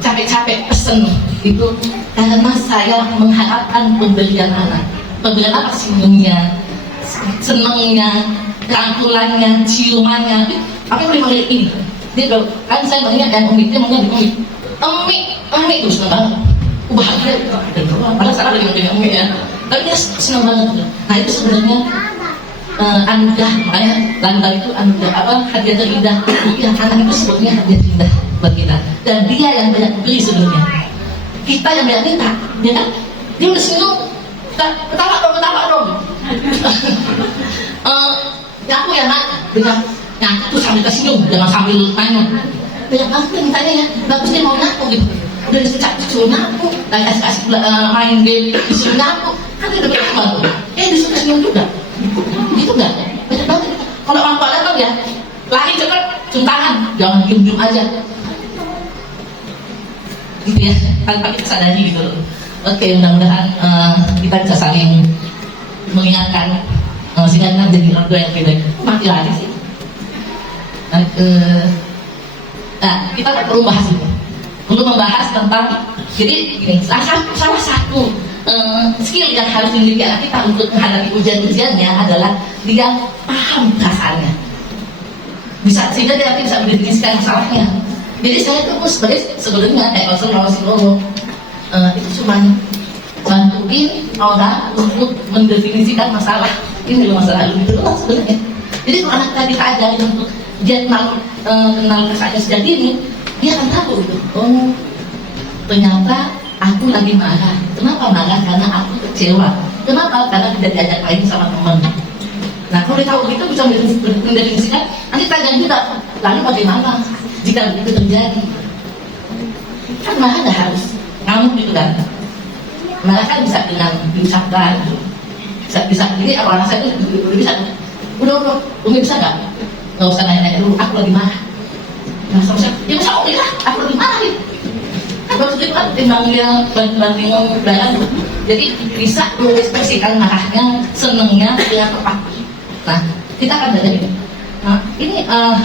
capek-capek pesen itu? Karena saya mengharapkan pemberian anak. Pemberian apa? Senyumnya, senangnya, rangkulannya, ciumannya. Apa yang boleh ini? Dia kan saya banyak dan Umi dia maunya di Umi itu senang banget, bahagia padahal salah dengan Umi ya, tapi dia senang banget. Nah itu sebenarnya anugerah, makanya lantai itu anugerah apa, hadiah terindah. Ya anak itu sebetulnya hadiah terindah buat kita, dan dia yang banyak beri sebenarnya, kita yang banyak minta, ya kan? Dia udah senyum, ketawa dong. Nyaku ya nak, dengan nyaku tuh sambil tersenyum, jangan sambil tanya. Banyak banget yang mintanya ya, bagus dia mau nyapu gitu. Udah disuruh nyapu, lagi asik-asik main game, disuruh nyapu, kan dia udah berkembang tuh. Disuruh senyum juga, gitu nggak? Banyak banget. Kalau orang tua datang ya, lari cepet, cium tangan, jangan diem-diem aja. Gitu ya, tanpa kita sadari gitu loh. Oke, mudah-mudahan kita bisa saling mengingatkan sehingga kita jadi orang tua yang beda. Mati lagi sih. Nah, kita perlu bahas itu. Untuk membahas tentang, jadi gini, salah satu skill yang harus dimiliki anak kita untuk menghadapi ujian-ujiannya adalah dia paham perasaannya. Sehingga dia bisa mendefinisikan masalahnya. Jadi saya tuh sebenarnya kayak konselor psikolog itu cuma bantuin orang untuk mendefinisikan masalah ini loh, masalah itu loh sebenarnya. Jadi kalau anak tadi ajarin untuk dia kenal keadaan sejak dini, dia akan tahu gitu. Oh, ternyata aku lagi marah. Kenapa marah? Karena aku kecewa. Kenapa? Karena tidak diajak main sama teman. Nah, kalau dia tahu itu bisa mendefinisikan, nanti tanya kita, lalu bagaimana jika itu terjadi? Kan marah nggak harus ngamuk gitu kan? Marah kan bisa dengan diucapkan, bisa jadi orang saya itu bisa. Udah, Umi bisa nggak usah nanya-nanya dulu, aku lagi marah. Nah, sama saya, ya masa Umi lah, aku lagi marah gitu. Kan baru itu kan timbang dia banting ngomong. Jadi bisa mengekspresikan marahnya, senengnya dengan tepat. Nah, kita akan belajar ini. Nah, ini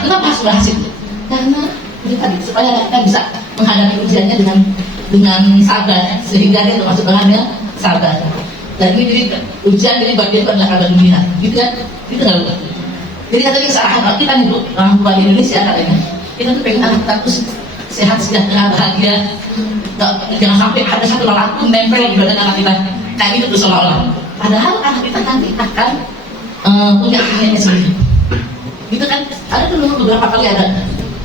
kenapa harus bahas itu? Karena itu tadi supaya kita bisa menghadapi ujiannya dengan sabar, sehingga dia termasuk dengan yang sabar. Dan ini jadi ujian, jadi bagian adalah kabar dunia, gitu kan? Itu nggak lupa. Jadi katanya kesalahan kita nih bu, orang tua di Indonesia katanya, kita tuh pengen anak kita tuh sehat, sejahtera, bahagia. Jangan sampai ada satu lalat pun nempel di badan anak kita, kayak gitu tuh seolah-olah. Padahal anak kita nanti akan punya keinginannya sendiri. Gitu kan? Ada dulu beberapa kali ada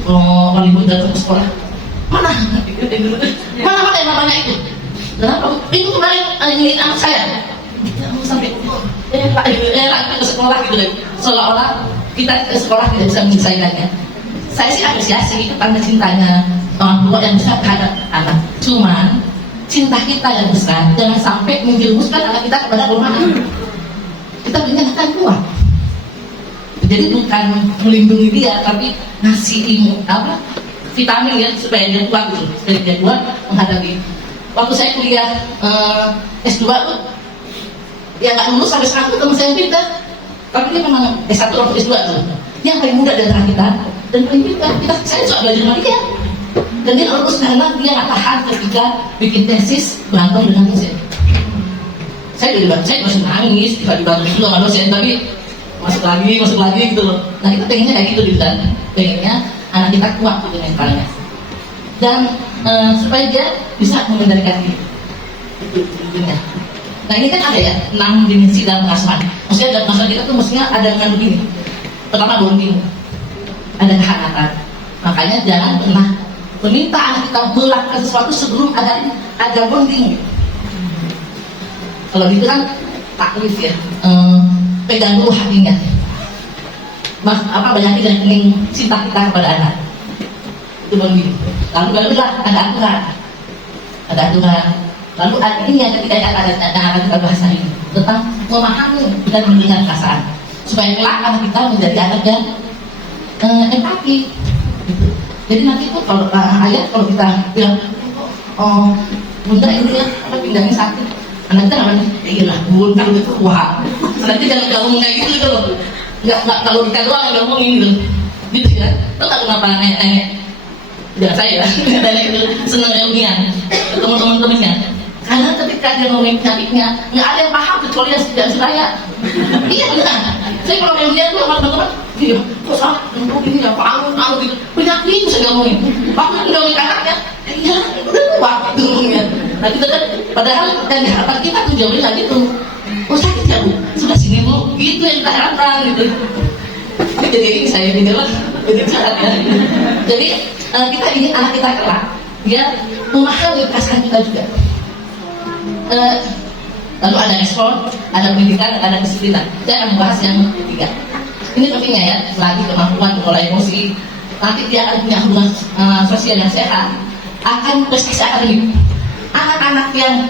Hollywood datang ke sekolah. Mana yang namanya itu? Kenapa? Itu kemarin ingin anak saya. Sampai ke sekolah gitu deh. Seolah-olah kita ke sekolah tidak bisa menyelesaikannya. Saya sih apresiasi tanda cintanya orang tua yang besar terhadap anak. Cuman cinta kita yang besar jangan sampai menjerumuskan anak kita kepada kelemahan. Kita punya anak yang kuat. Jadi bukan melindungi dia, tapi ngasih ilmu vitamin ya supaya dia kuat gitu, supaya dia kuat menghadapi. Waktu saya kuliah S2 tuh, ya nggak lulus sampai sekarang tuh teman saya yang pintar, tapi dia memang S1 atau S2 tuh, yang paling muda dari kita dan paling pintar. Saya suka belajar sama dia, dan dia lulus karena dia nggak tahan ketika bikin tesis berantem dengan dosen. Saya masih nangis, tiba-tiba juga sama dosen, tapi masuk lagi gitu loh. Nah kita pengennya kayak gitu kan, pengennya anak kita kuat gitu mentalnya, dan supaya dia bisa mengendalikan diri itu intinya. Nah ini kan ada ya 6 dimensi dalam pengasuhan. Maksudnya dalam pengasuhan kita tuh mestinya ada dengan begini. Pertama bonding, ada kehangatan. Makanya jangan pernah meminta anak kita melakukan sesuatu sebelum ada bonding. Kalau gitu kan taklif ya, pegang dulu hatinya. Banyakin dari kening cinta kita kepada anak. Itu bonding. Lalu barulah ada aturan. Lalu ini yang ketiga yang akan kita bahas hari ini tentang memahami dan mendengar perasaan supaya kelak anak kita menjadi anak yang empati. Gitu. Jadi nanti itu kalau ayah kalau kita bilang bunda ini ya pinggangnya sakit, anak kita namanya iyalah bunda itu wah. Nanti jangan ngomong kayak gitu loh. Nggak kalau kita doang yang ngomongin gitu ya. Tahu tak kenapa nenek jangan saya nenek itu senang reunian ketemu teman-temannya. Karena ketika dia ngomongin penyakitnya, nggak ada yang paham kecuali yang tidak saya. Iya benar. Saya kalau reunian tuh sama teman-teman, iya, kok salah, ini ya, anu gitu. Penyakit itu saya ngomongin. Waktu itu ngomongin anaknya, iya, udah tua gitu ngomongnya. Nah kita kan, padahal yang diharapkan kita tuh jauhin lagi tuh. Oh sakit ya bu, sudah sini bu, gitu yang kita harapkan gitu. Jadi ini saya ini lah, begitu ya. Jadi kita ingin anak kita kelak, dia memahami perasaan kita juga. Lalu ada ekspor, ada pendidikan, ada disiplin. Saya akan membahas yang ketiga. Ini pentingnya ya, lagi kemampuan mengelola emosi. Nanti dia akan punya hubungan sosial yang sehat, akan prestasi akademik. Anak-anak yang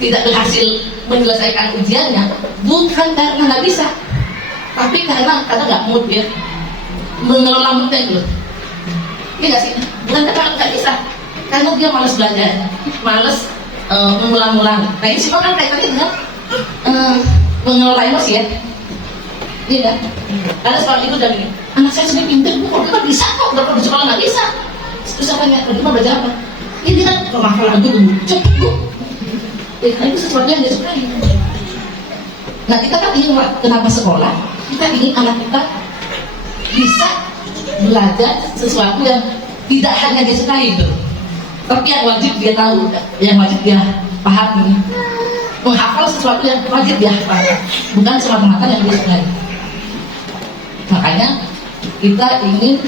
tidak berhasil menyelesaikan ujiannya bukan karena nggak bisa, tapi karena nggak mood ya, mengelola moodnya itu. Iya nggak sih? Bukan karena nggak bisa, karena dia malas belajar, malas mengulang-ulang. Nah ini semua kan kaitannya dengan mengelola emosi ya. Iya kan? Karena soal itu dari anak saya sendiri pintar, bu, kok bisa kok, berapa di sekolah nggak bisa. Terus apa ya? Bagaimana belajar apa? Ini kan pemahaman dulu, cepet bu. Karena itu sesuatu yang dia sukai. Nah kita kan ingin kenapa sekolah? Kita ingin anak kita bisa belajar sesuatu yang tidak hanya dia sukai itu. Tapi yang wajib dia tahu, yang wajib dia pahami. Menghafal sesuatu yang wajib dia hafal, bukan semata-mata yang dia sukai. Makanya kita ingin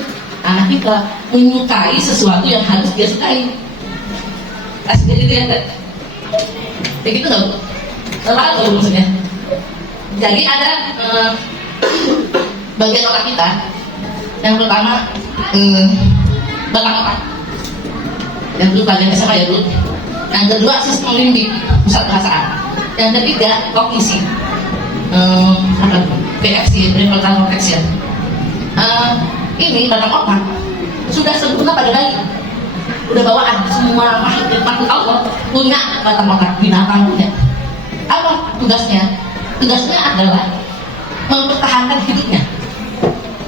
anak kita menyukai sesuatu yang harus dia sukai. Asli itu ya, begitu nggak? Selalu maksudnya. Jadi ada bagian otak kita. Yang pertama batang otak. Yang kedua bagian SMA ya dulu. Yang kedua sistem limbik, pusat perasaan. Yang ketiga kognisi, PFC, prefrontal cortex ya. Ini batang otak sudah sempurna pada bayi. Udah bawaan semua makhluk Allah punya batang otak, binatang punya. Apa tugasnya? Tugasnya adalah mempertahankan hidupnya.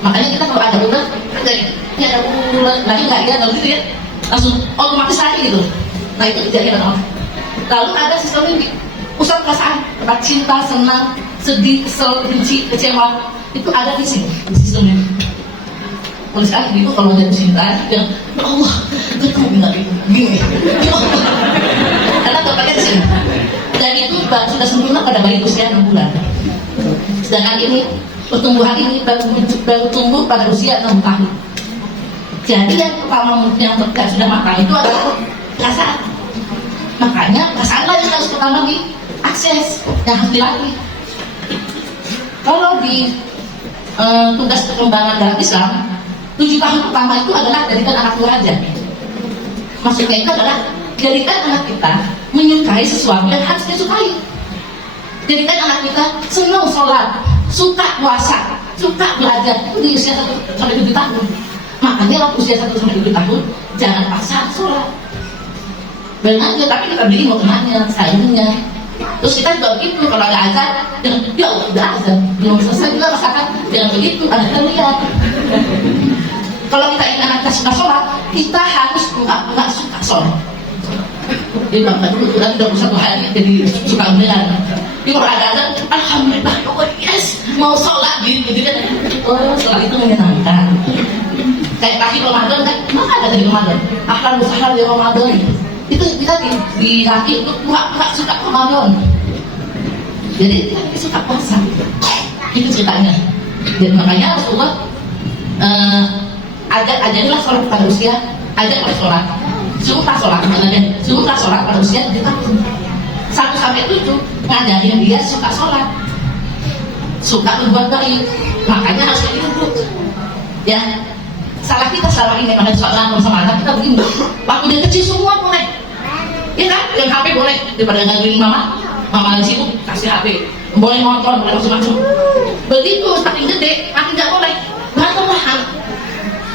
Makanya kita kalau ada ular, jadi ini ada ular lagi nggak ya, nggak begitu ya, langsung otomatis lagi gitu. Nah itu kejadian batang otak. Lalu ada sistem limbik, pusat perasaan, cinta, senang, sedih, kesel, benci, kecewa, itu ada di sini, di sistem limbik. Oleh sekali itu kalau jatuh cinta, yang ya Allah, ketemu nggak gini, ya Allah, karena tempatnya di sini. Dan itu sudah sempurna pada bayi usia 6 bulan. Sedangkan ini pertumbuhan ini baru tumbuh pada usia 6 tahun. Jadi yang pertama yang sudah matang itu adalah perasaan. Makanya perasaanlah yang harus pertama diakses, yang harus dilatih. Kalau di tugas perkembangan dalam Islam, 7 tahun pertama itu adalah jadikan anak raja. Maksudnya itu adalah jadikan anak kita menyukai sesuatu yang harus dia sukai. Jadikan anak kita senang sholat, suka puasa, suka belajar. Itu di usia 1 sampai 7 tahun. Makanya waktu usia 1 sampai 7 tahun jangan paksa sholat. Benar aja, tapi kita beli mau kemana, sayurnya. Terus kita juga begitu, kalau ada azan, jangan, ya Allah udah azan, belum selesai juga masakan, jangan begitu, anak kita lihat. Kalau kita ingin anak kita suka sholat, kita harus nggak suka sholat. Dia bilang, dulu kita udah 21 hari jadi suka beneran. Dia kalau ada azan, alhamdulillah, oh yes, mau sholat gitu kan. Oh, sholat itu menyenangkan. Kayak kasih Ramadan kan, mana ada dari Ramadan? Ahlan usahlan di Ramadan. Itu kita dilatih untuk pura-pura suka Ramadan. Jadi kita suka puasa. Itu ceritanya. Dan makanya Rasulullah ajarilah sholat pada usia, ajarlah sholat, suruhlah sholat, suruhlah sholat pada usia 7 tahun. 1 sampai 7 ngajarin dia suka sholat, suka berbuat baik. Makanya harus duduk. Ya, salah kita selama ini makanya suka berantem sama anak kita begini. Waktu dia kecil semua boleh, ya kan? Yang HP boleh daripada ngagulin mama di situ kasih HP, boleh nonton, boleh macam-macam. Begitu makin gede, makin nggak boleh. Berantem lah.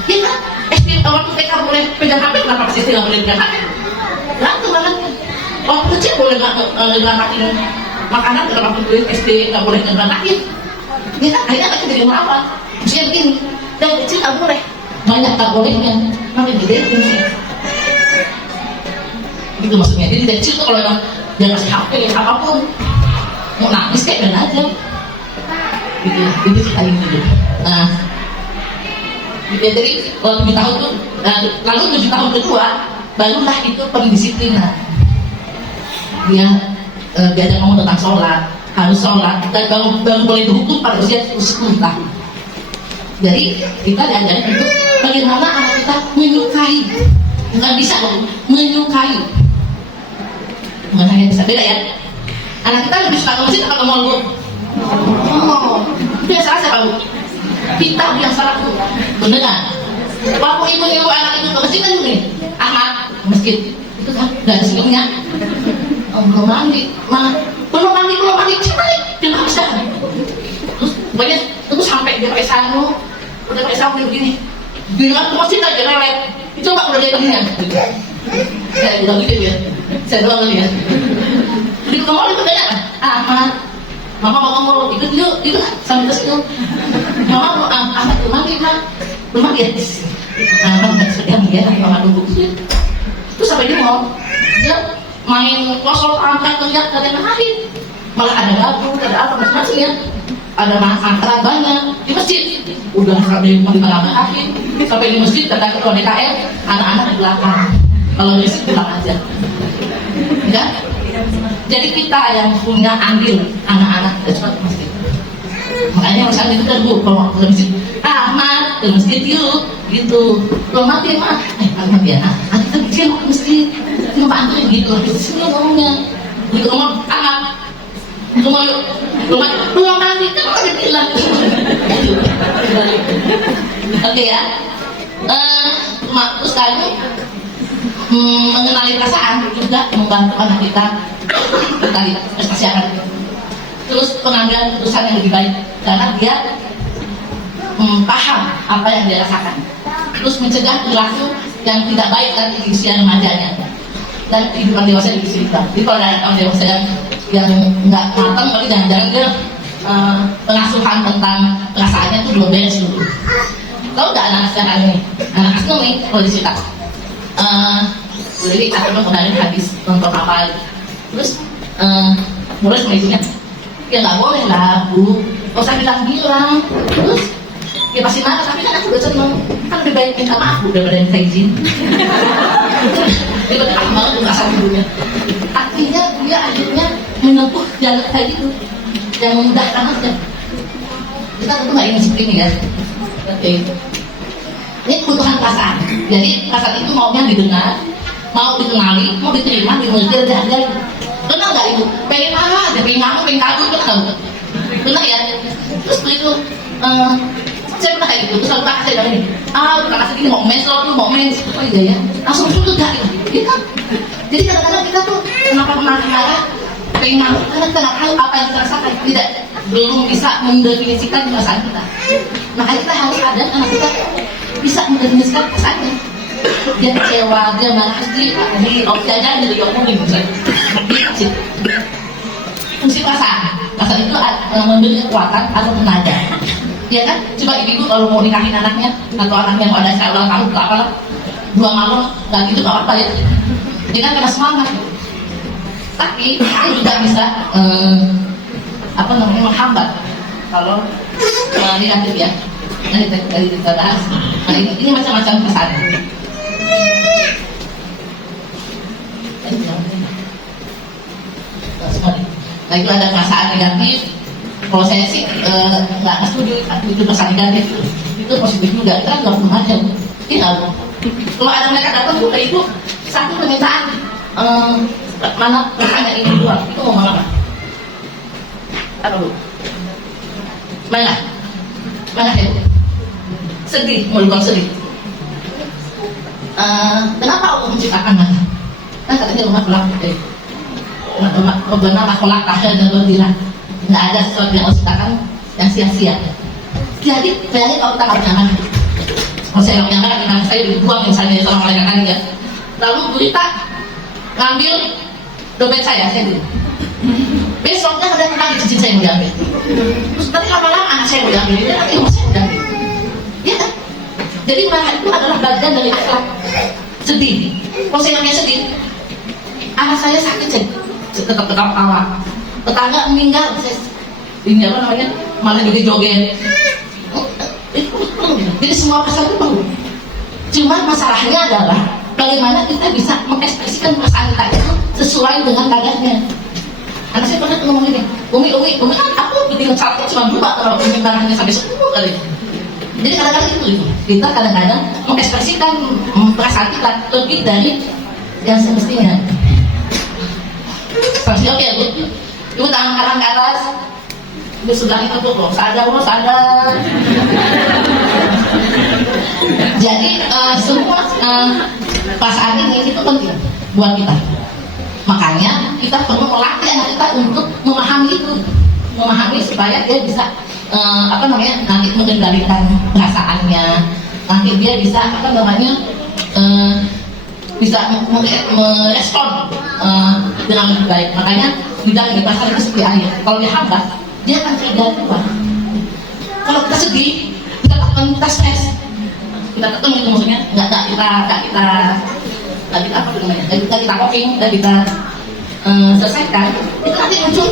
Ya kan? SD waktu TK boleh pegang HP, kenapa pas SD nggak boleh pegang HP? Berantem banget. Waktu kecil boleh ngelantakin makanan, kenapa waktu SD nggak boleh ngelantakin? Ya kan? Akhirnya akan jadi merawat. Usia begini, dan kecil nggak boleh. Banyak nggak bolehnya, makin gede ini. Gitu maksudnya. Jadi dari kecil tuh kalau dia kasih HP, apapun, mau nangis kayak dan aja. Gitu, itu kita gitu. Nah. Ya, jadi kalau 7 tahun itu, lalu 7 tahun kedua barulah itu pendisiplinan. Dia diajak ngomong tentang sholat, harus sholat, dan baru boleh dihukum pada usia 10 tahun. Jadi kita diajarin untuk bagaimana anak kita menyukai, bukan bisa loh, menyukai. Bukan hanya bisa, beda ya. Anak kita lebih suka ke masjid atau ke mall bu? Oh, biasa aja kamu. Kita yang salah tuh, bener nggak? Waktu ibu anak itu ke masjid kan begini, Ahmad ke masjid, itu kan nggak ada senyumnya. Oh, belum mandi, belum mandi, cepat, dia nggak bisa. Terus banyak, terus sampai dia pakai sarung, udah pakai sarung begini, dia ke masjid aja lewat, itu nggak udah dia kenyang. Saya bilang gitu ya, saya doang ya. Di kamar itu banyak kan, Ahmad. Mama mau ngomong, ikut yuk, itu kan sampai ke situ. Mama mau Ahmad mandi mah, belum mandi ya. Ahmad sedang ya, Mama duduk. Terus sampai dia mau, dia main kosong angkat kerja dari hari, malah ada lagu, ada apa macam-macam ya. Ada acara banyak di masjid. Udah sampai mau ditambah hari, sampai di masjid terdapat ketua DKM, anak-anak di belakang. Kalau berisik pulang aja. Ya. Jadi kita yang punya andil anak-anak dari suatu masjid. Makanya misalnya kita dulu kalau ke masjid, Ahmad ke masjid yuk, gitu. Belum mati mah, Ahmad ya, kita bikin mau ke masjid, kita bantu gitu. Sini ngomongnya, gitu ngomong Ahmad, belum mati kan udah bilang. Oke ya, terus kali mengenali perasaan juga membantu anak kita prestasi akademik. Terus pengambilan keputusan yang lebih baik karena dia paham apa yang dia rasakan. Terus mencegah perilaku yang tidak baik nanti di usia remajanya dan kehidupan dewasa di usia kita. Jadi kalau ada orang dewasa yang nggak matang, tapi jangan-jangan dia pengasuhan tentang perasaannya itu belum beres dulu. Tahu nggak anak sekarang ini? Anak asuh nih kalau disita. Jadi aku kemarin habis nonton apa, terus mulai sama ibunya, ya nggak boleh lah bu, nggak usah bilang-bilang, terus ya pasti marah, tapi kan aku udah seneng, kan lebih baik minta maaf daripada minta izin. Dia berterima banget tuh rasa ibunya. Artinya dia akhirnya menempuh jalan kayak gitu, yang memudahkan aja. Kita tentu nggak ingin seperti ini ya. Oke. Ini kebutuhan perasaan. Jadi perasaan itu maunya didengar, mau dikenali, mau diterima, dimengerti, dihargai. Benar nggak ibu? Pengen marah aja, pengen ngamuk, pengen kabur, benar nggak? Benar ya? Terus itu saya pernah kayak gitu. Terus lalu kakak saya bilang ini, kakak saya gini mau mens, lo mau mens, oh iya ya, langsung itu gak gitu. Jadi kadang-kadang kita tuh kenapa marah, pengen ngamuk, karena kita nggak tahu apa yang kita rasakan, belum bisa mendefinisikan perasaan kita. Makanya kita harus sadar anak kita bisa mendefinisikan perasaannya. Dia kecewa, dia marah, di objeknya jadi omongin misalnya. Fungsi perasaan itu memberi kekuatan atau tenaga. Ya kan? Coba ibu kalau mau nikahin anaknya atau anaknya mau ada acara ulang tahun atau apalah 2 malam nggak gitu nggak apa ya. Dia kan kena semangat. Tapi itu juga bisa menghambat kalau negatif ya. Dari kita bahas. Nah ini macam-macam perasaan. Nah itu ada perasaan negatif. Kalau saya sih nggak setuju itu perasaan negatif. Itu positif juga. Kita nggak pernah aja. Iya. Kalau ada mereka datang tuh kayak itu satu permintaan mana pertanyaan ini dua itu mau apa? Apa bu? Mana ya? Sedih, mau dibilang sedih. Kenapa Allah menciptakan mana? Kan katanya rumah pelak Rabbana makhluk kahal dan berdirah. Nggak ada sesuatu yang Allah ciptakan yang sia-sia. Jadi bayangin kalau kita nggak punya anak. Kalau saya nggak punya anak, anak saya dibuang misalnya seorang malaikat tadi ya. Lalu berita ngambil dompet saya dulu. Besoknya ada tentang cincin saya mau diambil. Terus nanti lama-lama anak saya mau diambil, dan nanti rumah saya mau diambil. Ya kan? Jadi marah itu adalah bagian dari akhlak. Sedih. Kalau saya nggak sedih, anak saya sakit saya tetap ketawa. Tetangga meninggal, ini apa namanya, malah jadi joget. Jadi semua pasal itu perlu. Cuma masalahnya adalah bagaimana kita bisa mengekspresikan perasaan kita itu sesuai dengan kadarnya. Anak saya pernah ngomong gini, Umi kan aku bikin catnya cuma 2 kalau penyebarannya sampai 10 kali. Jadi kadang-kadang itu kita kadang-kadang mengekspresikan perasaan kita lebih dari yang semestinya. Pasti oke bu, ibu tangan kanan ke atas, ibu sebelah itu tuh, sadar. Jadi semua perasaan ini itu penting buat kita. Makanya kita perlu melatih anak kita untuk memahami supaya dia bisa nanti mengendalikan perasaannya, nanti dia bisa bisa merespon dengan lebih baik. Makanya bidang di pasar itu seperti air. Kalau dihambat, dia akan terjadi keluar. Kalau kita sedih, kita stres, kita itu maksudnya nggak kita coping, nggak kita selesaikan, itu nanti muncul.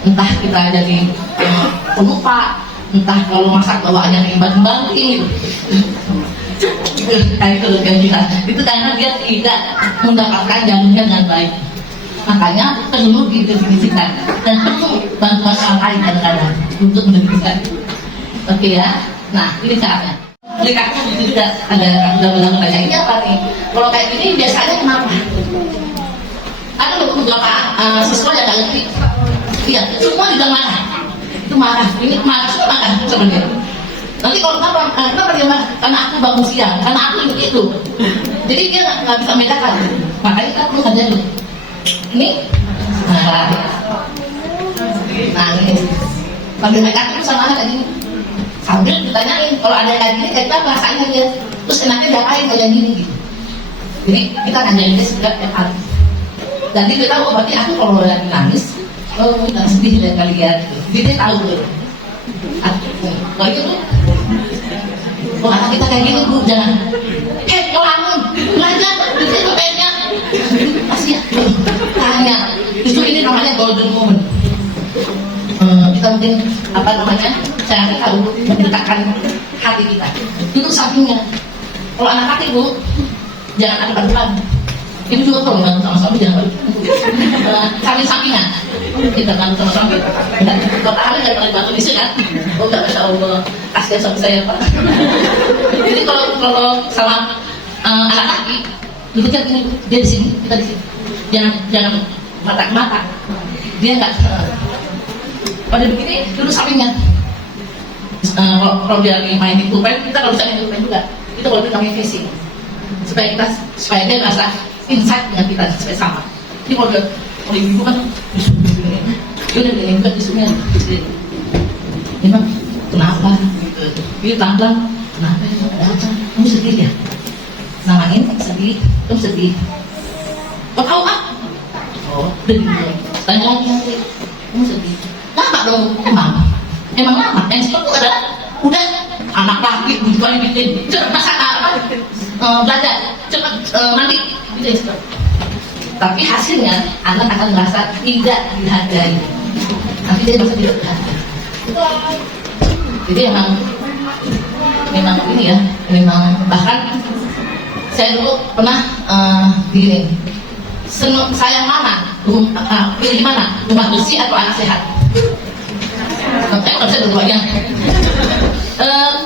Entah kita jadi pelupa, entah kalau masak bawaannya kembang gitu. itu yang kita itu karena dia tidak mendapatkan jaminnya dengan baik, makanya perlu didefinisikan dan perlu bantuan orang lain kadang-kadang untuk mendefinisikan. Oke ya, nah ini caranya. Lekatnya itu juga ada bilang baca ini apa nih? Kalau kayak gini biasanya kenapa? Ada beberapa siswa yang nggak ngerti, iya semua juga marah, itu marah, ini marah semua marah sebenarnya. Nanti kalau kenapa dia marah? Karena aku bangun siang, karena aku begitu. Jadi dia nggak bisa membedakan, makanya kita perlu saja dulu. Ini, nah ini, sambil mereka itu sama kayak gini. Sambil ditanyain, kalau ada yang kayak gini, kita rasain aja. Terus enaknya diapain kayak gini gitu. Jadi kita ngajarin dia setiap hari. Dan dia tahu, oh berarti aku kalau lagi nangis, oh nggak sedih dan kalian. Jadi dia tahu tuh. Kalau itu tuh, kalau anak kita kayak gini, bu jangan. Kamu belajar, itu kayaknya pasti tanya. Justru ini namanya golden moment. Kita mungkin apa namanya? Saya tahu mendekatkan hati kita. Itu sampingnya. Kalau anak hati bu, jangan ada depan. Ibu juga kalau nggak sama suami jangan samping-sampingan. Kita kan sama suami. Kalau tahan nggak paling batu di sini kan? Oh nggak bisa Allah kasih suami saya pak. Jadi kalau sama anak laki, duduknya ini dia di sini, kita di sini. Jangan mata ke mata. Dia nggak pada begini duduk sampingnya. Kalau dia lagi main di pulpen, kita kalau bisa main di pulpen juga. Kita boleh namanya facing supaya dia merasa insight dengan kita supaya sama. Ini kalau ibu kan dia udah begini juga disuruhnya. Ini bang kenapa? Dia pelan-pelan kenapa? Ada apa? Kamu sedih ya? Namain sedih, kamu sedih. Kau tahu ah? Oh, sedih. Tanya lagi nanti, kamu sedih. Lama dong, emang lama. Yang sebab itu adalah udah anak laki bukan bikin cepat masak apa? Belajar cepat mandi gitu ya. Tapi hasilnya anak akan merasa tidak dihargai. Nanti dia merasa tidak dihargai. Jadi memang ini ya, memang bahkan saya dulu pernah begini. Sayang mana? Pilih mana? Rumah bersih atau anak sehat? Saya nggak bisa dua-duanya.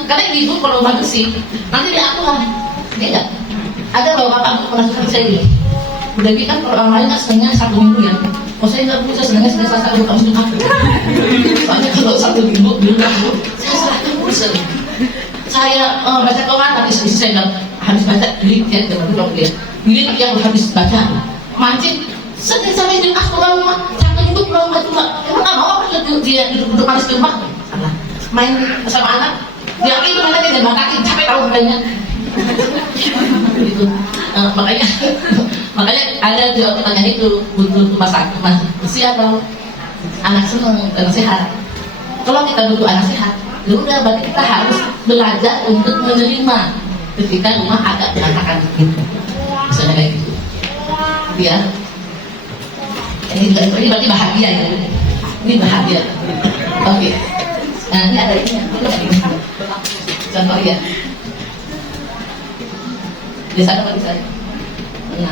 Karena ibu kalau rumah bersih nanti dia aku lah. Dia enggak. Ada loh bapak pernah suka saya ini. Udah gitu kan kalau orang lain kan senangnya 1 minggu ya. Oh saya nggak bisa senangnya Selasa dulu kamu sudah aku. Soalnya kalau 1 minggu dulu saya serahkan bosan. Saya baca Quran tapi saya nggak habis baca beli ya dengan dia. Beli yang habis baca mancing. Sedih sampai di Quran mah 1 minggu belum baca. Emang nggak mau apa dia duduk manis di rumah? Main sama anak. Dia itu mana dia matakin capek tahu banyak. Gitu. Makanya ada juga pertanyaan itu butuh rumah sakit bersih atau anak senang dan sehat. Kalau kita butuh anak sehat, ya udah berarti kita harus belajar untuk menerima ketika rumah agak berantakan gitu. Misalnya kayak gitu. Ya. Ini berarti bahagia ya. Ini bahagia. Oke. Nah ini ada ini. Contoh ya. Biasa apa bisa? Nah.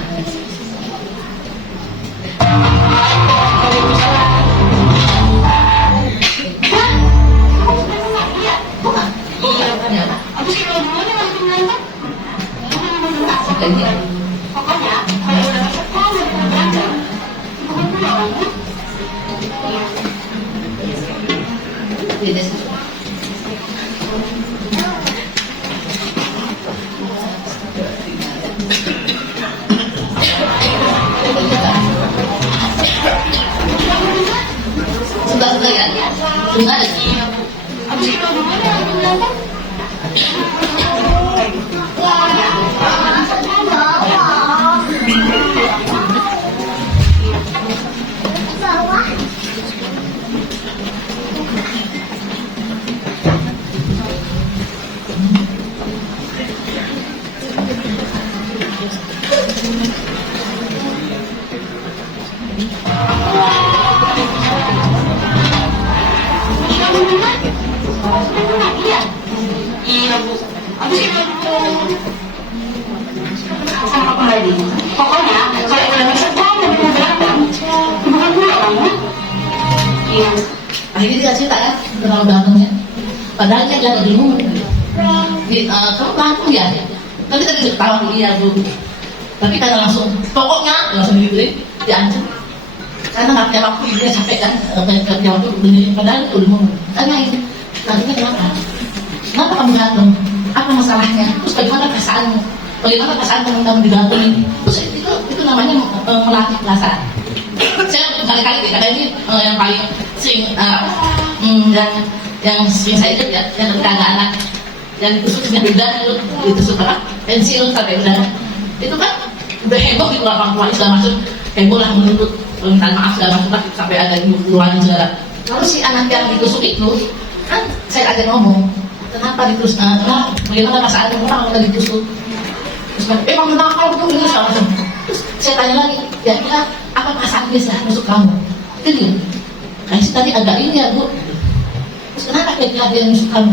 Pokoknya kalau udah sekolah udah belajar, bukan pulang. Sudah ya? Sudah ya? Abis itu dulunya yang belajar. Iya, Bu. Abis itu apa lagi? Pokoknya kalau udah masuk kamu udah datang, bukan pulang ya? Iya. Akhirnya dia cerita ya terlalu berantemnya. Padahal dia lagi di rumah. Kamu berantem ya? Tapi tadi ketawa dia bu. Tapi karena langsung pokoknya langsung digituin, diancam. Karena nggak punya waktu dia capek kan, kerja waktu benerin padahal itu belum. Tanyain, nantinya kenapa? Kenapa kamu berantem? Apa masalahnya? Terus bagaimana perasaanmu? Bagaimana perasaan teman-teman di dalam ini? Terus itu namanya melatih perasaan. Saya kali-kali kadang ini yang paling sering yang sering saya ikut ya, yang ketika ada anak yang ditusuknya beda, ditusuk apa? Pensil sampai beda. Itu kan udah heboh gitu orang tua segala macam, heboh lah menuntut permintaan maaf segala macam lah sampai ada ruangan segala. Kalau si anak yang ditusuk itu kan saya ajak ngomong, kenapa ditusuk? Kenapa? Bagaimana perasaan orang kalau ditusuk? Terus emang kenapa kalau itu ini segala macam? Terus saya tanya lagi, kira-kira apa perasaan dia setelah nusuk kamu? Itu dia. Kayak tadi agak ini ya bu. Terus kenapa kira-kira dia nusuk kamu?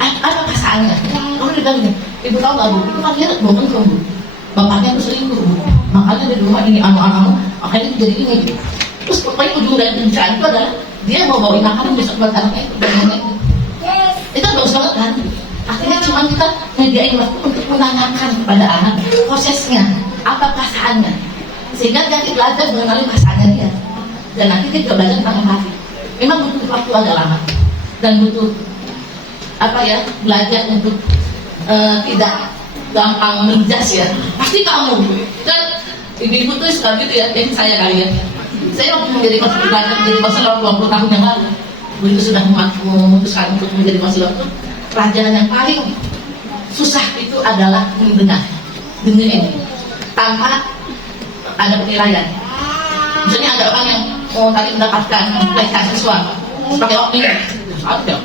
Apa perasaannya? Kalau dia bilang, ibu tahu nggak bu? Itu kan dia bohong bu. Bapaknya itu selingkuh bu. Makanya dia di rumah ini anak-anak, makanya dia jadi ini. Terus pokoknya ujung dari pembicaraan itu adalah dia mau bawain makanan besok buat anaknya itu. Itu bagus banget kan? Akhirnya cuma kita nyediain waktu untuk menanyakan kepada anak prosesnya, apa perasaannya, sehingga dia belajar mengenali perasaannya dia. Dan nanti dia juga belajar tentang empati. Memang butuh waktu agak lama dan butuh belajar untuk tidak gampang menjudge ya. Pasti kamu kan ibu-ibu tuh suka gitu ya, kayak saya kali ya. Saya waktu menjadi konselor 20 tahun yang lalu, begitu sudah memutuskan untuk menjadi konselor itu, pelajaran yang paling susah itu adalah dengerin tanpa ada penilaian. Misalnya ada orang yang tadi mendapatkan pelecehan seksual sebagai opini,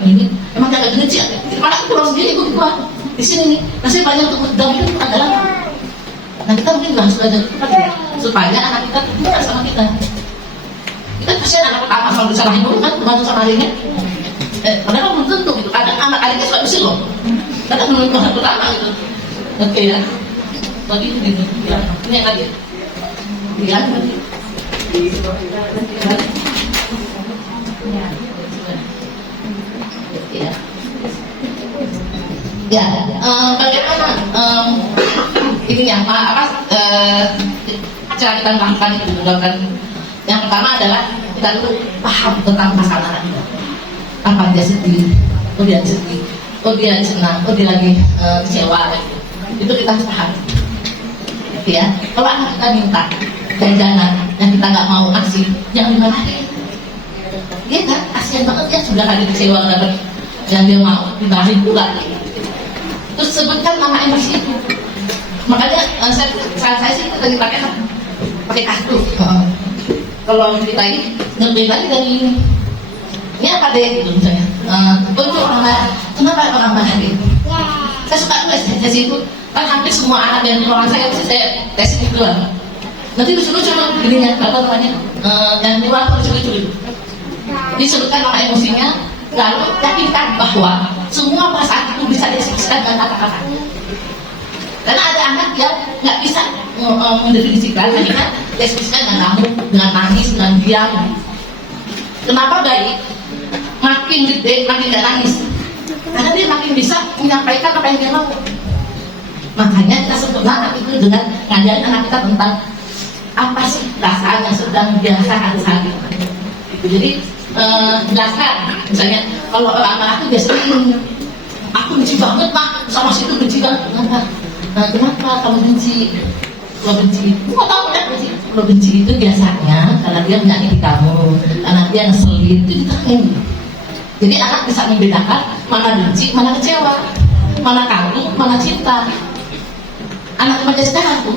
ini emang gak dengar sih, malah aku pulang sendiri gua di sini nih. Nah saya banyak untuk damping itu adalah, nah kita mungkin juga harus belajar supaya anak kita terbuka sama kita. Kita kasihan anak pertama kalau disalahin dulu kan, terbantu sama adiknya. Padahal belum tentu gitu. Kadang anak adiknya suka bisik loh. Kadang belum anak pertama gitu. Oke ya. Tadi gitu. Ya. Ini yang tadi. Dia tadi. Ya. Bagaimana ini yang cara kita melakukan itu melakukan yang pertama adalah kita dulu paham tentang masalah kita. Apa dia sedih, oh dia sedih, oh dia senang, oh dia lagi kecewa gitu. Itu kita harus paham gitu ya. Kalau anak kita minta jajanan yang kita nggak mau kasih, jangan dimarahin. Dia kan kasihan banget ya, sudah ada kecewa dapat yang dia mau dimarahin pula. Terus sebutkan nama emosi itu. Makanya saya sih tadi pakai kartu. Kalau kita ini ngerti lagi dari ini apa deh gitu misalnya. Untuk kenapa orang marah gitu? Saya suka tulis tes itu kan hampir semua anak dan orang saya pasti saya tes itu lah. Nanti lucu-lucu jadinya apa namanya yang di luar lucu-lucu itu. Disebutkan nama emosinya, lalu yakinkan bahwa semua perasaan itu bisa diekspresikan dengan kata-kata. Karena ada anak yang nggak bisa mendefinisikan, akhirnya diekspresikan dengan ngamuk, dengan nangis, dengan diam. Kenapa baik? Makin gede, makin gak nangis. Karena dia makin bisa menyampaikan apa yang dia mau. Makanya kita sebut anak itu dengan ngajarin anak kita tentang apa sih perasaan yang sedang dirasakan saat itu. Jadi jelaskan, misalnya kalau orang marah itu biasanya aku benci banget mak, sama situ benci banget. Kenapa kamu benci? Kalau benci, nggak tahu ya benci. Kalau benci itu biasanya karena dia menyakiti kamu, karena dia ngeselin, itu ditanya. Jadi anak bisa membedakan mana benci, mana kecewa, mana kagum, mana cinta. Anak remaja sekarang tuh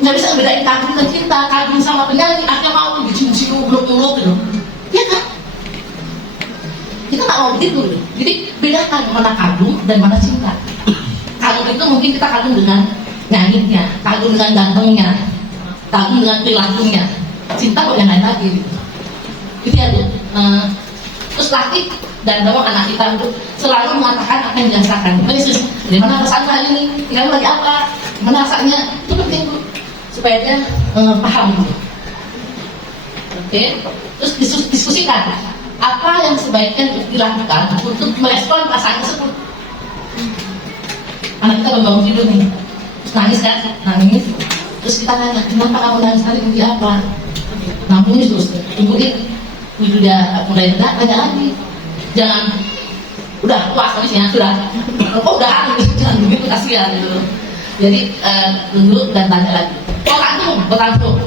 nggak bisa membedain kagum dan cinta. Kagum sama penyanyi, akhirnya mau dicium-cium, peluk-peluk gitu. Ya kan? Kita nggak mau begitu. Jadi bedakan mana kagum dan mana cinta. Kagum itu mungkin kita kagum dengan nyanyinya, kagum dengan gantengnya, kagum dengan perilakunya. Cinta kok yang lain lagi gitu. Itu ya tuh. Terus latih dan dorong anak kita untuk selalu mengatakan apa yang dirasakan. Yesus, dari mana pesan hari ini? Tinggal lagi apa? menasaknya itu penting Bu, supaya dia paham. Oke, terus diskusikan apa yang sebaiknya dilakukan untuk merespon perasaan tersebut. Anak kita baru bangun tidur nih, terus nangis kan, nangis. Terus kita tanya, kenapa kamu nangis tadi? Mimpi apa? Nangis terus, ibuin. Ibu udah mulai reda, tanya lagi. Jangan, udah puas nangisnya, sudah. Oh udah, jangan begitu, kasihan gitu. Jadi tunggu dan tanya lagi. Oh tantung.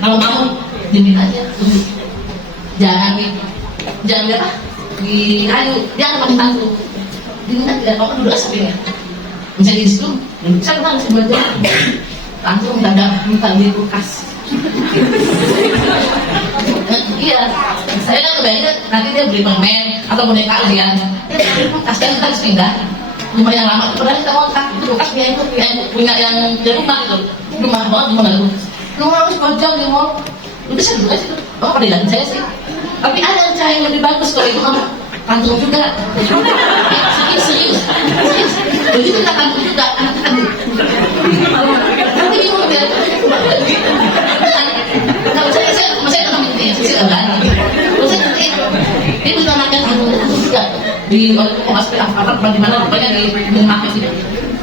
Kalau kamu dimin aja, tunggu. Jangan apa? Di kayu, jangan pakai tantung. Dimin aja, kamu duduk asapnya. Misalnya di situ, saya pernah ngasih belajar. Langsung minta di kulkas. Iya, saya kan kebayangnya nanti dia beli permen atau boneka ujian. Kasihan kita harus pindah. Rumah yang lama, padahal kita ngontrak itu kulkas punya yang di rumah itu. Rumah banget, rumah nggak kulkas. Rumah harus kojol di mall. Udah saya dulu aja tuh. Oh, pada bilang saya sih. Tapi ada cara yang lebih bagus kalau itu kamu kantung juga. Serius. Begitu kita kantung juga, anak kita nanti bingung dia. Kalau saya kan gitu ya, saya berani. Kalau saya ngerti, dia bisa makan kantung juga di hospital apa di mana rupanya di rumah gitu.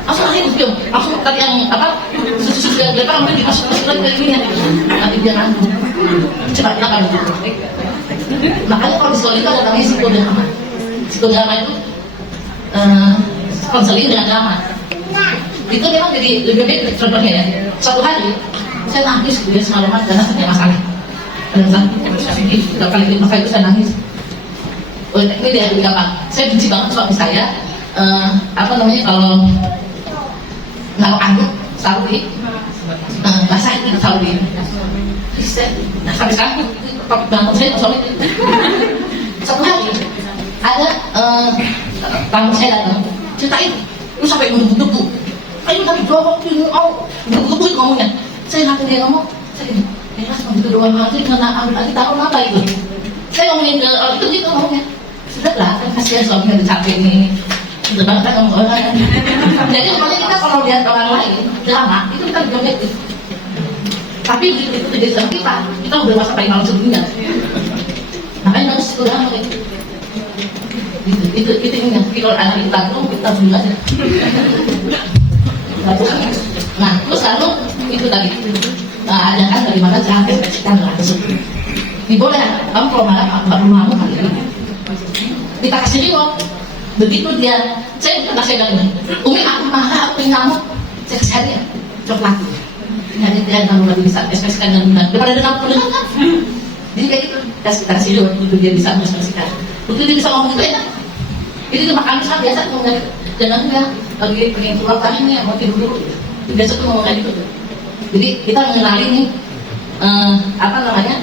Langsung aja diam, langsung tadi yang apa susu yang lepas ambil dimasukin lagi ke ini nanti dia kantung. Cepat makan. Makanya kalau di sekolah itu ada namanya psikodrama. Psikodrama itu konseling dengan drama. Itu memang jadi lebih baik contohnya ya. Suatu hari saya nangis gitu ya semalaman karena punya masalah. Tiga kali 5 kali itu saya nangis. Oh, ini dia lebih gampang. Saya benci banget suami saya. Apa namanya kalau naruh anduk Saudi, basah itu Saudi. Nah sampai sekarang bangun saya suami itu. Satu hari ada tamu saya datang ceritain, lu sampai menduk-duk. Ayo tadi jorok ini, menduk-duk ngomongnya. Saya nanti dia ngomong, saya gini, kalau gitu doang nanti kena ambil lagi taruh apa itu? Saya ngomongin ke orang itu gitu ngomongnya. Sudahlah, kan kasihan suaminya udah capek nih. Udah banget kan ngomong orang. Jadi sebenarnya kita kalau lihat orang lain drama itu kita juga negatif. Tapi begitu itu terjadi sama kita udah masa paling malu sedunia. Makanya harus drama gitu. Itu ingat, kalau anak kita tuh kita dulu aja. Nah, terus lalu itu tadi ada kan dari mana cara ekspresikan langsung. Boleh, kamu kalau marah malu kali ini. Kita kasih reward. Begitu dia, saya pernah saya bilang, Umi aku marah, aku ngamuk, saya kasih hadiah coklat. Jadi dia kalau nggak bisa ekspresikan dengan benar, daripada dengan kan. Jadi kayak gitu, kasih reward itu dia bisa mengekspresikan. Begitu dia bisa ngomong itu enak. Jadi dia makan besar biasa ngomong kayak gitu. Jangan dia lagi pengen keluar tahinya, mau tidur dulu. Biasa tuh ngomong kayak gitu. Jadi kita mengenali nih apa namanya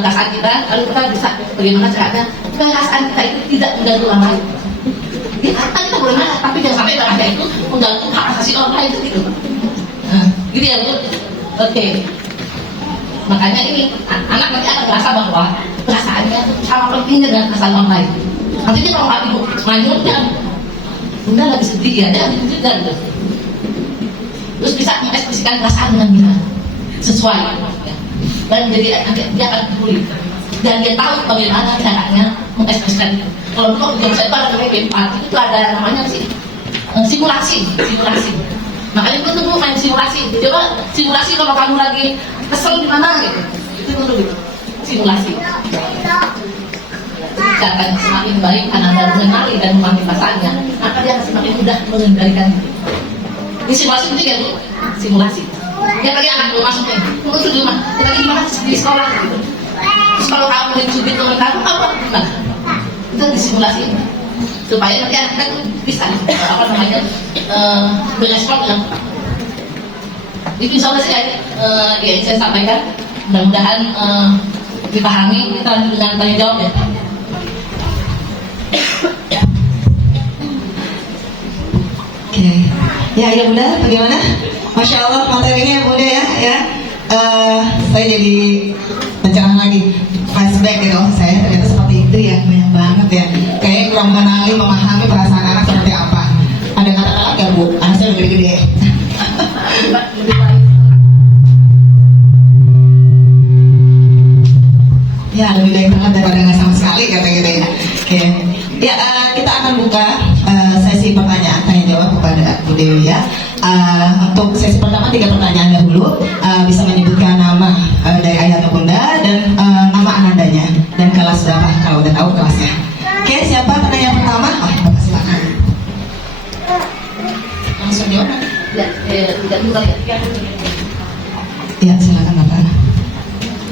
perasaan kita, lalu kita bisa bagaimana caranya supaya perasaan kita itu tidak mengganggu orang lain. Ya kan kita boleh marah, tapi jangan sampai marahnya itu mengganggu hak asasi orang lain gitu. Gitu ya Bu. Oke. Makanya ini anak nanti akan merasa bahwa perasaannya itu sama pentingnya dengan perasaan orang lain. Artinya kalau nggak ibu maju dan bunda lagi sedih ya, dan juga gitu. Terus bisa mengekspresikan perasaan dengan benar, sesuai. Ya. Dan jadi dia akan peduli dan dia tahu bagaimana caranya mengekspresikan itu. Kalau dulu jam saya pada namanya empati itu ada namanya sih simulasi. Makanya kita tuh main simulasi. Coba simulasi kalau kamu lagi kesel di mana gitu. Itu dulu gitu. Simulasi. Cara semakin baik karena Anda mengenali dan memahami pasangannya, maka dia akan semakin mudah mengendalikan itu. Di simulasi itu ya Bu, simulasi. Ya tadi anak belum masuk nih, tunggu di rumah, kita lagi gimana di sekolah gitu. Terus kalau kamu mencubit teman kamu, apa gimana? Itu disimulasi supaya nanti anak kita bisa apa namanya berespon dengan itu. Insya Allah sih yang saya sampaikan, mudah-mudahan dipahami. Kita lanjut dengan tanya jawab ya. Oke. Ya Bunda, bagaimana? Masya Allah materinya Bunda ya. Saya jadi pencerahan lagi, flashback gitu. Saya ternyata seperti itu ya, banyak banget ya. Kayak kurang mengenali, memahami perasaan anak seperti apa. Ada kata-kata nggak Bu? Anak saya udah gede-gede. Ya lebih baik banget daripada nggak sama sekali kata gitu ya. Oke. Ya kita akan buka sesi pertanyaan tanya jawab kepada Bu Dewi ya. Untuk sesi pertama 3 pertanyaan dahulu. Bisa menyebutkan nama dari ayah atau bunda dan nama anandanya dan kelas berapa kalau udah tahu kelasnya. Oke, siapa penanya pertama? Bapak silakan. Langsung jawab. Tidak bukan ya. Ya silakan Bapak.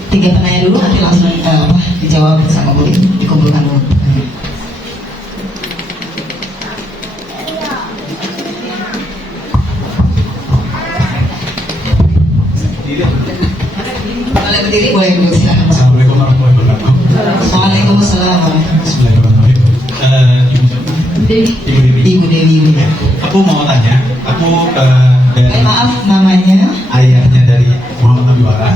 3 penanya dulu nanti langsung dijawab sama Bu Dewi, dikumpulkan dulu. Boleh berdiri, boleh duduk silakan. Assalamualaikum warahmatullahi wabarakatuh. Waalaikumsalam. Bismillahirrahmanirrahim. Ibu Dewi. Ibu Dewi. Aku mau tanya, aku dari Maaf namanya ayahnya dari Muhammad Abiwara.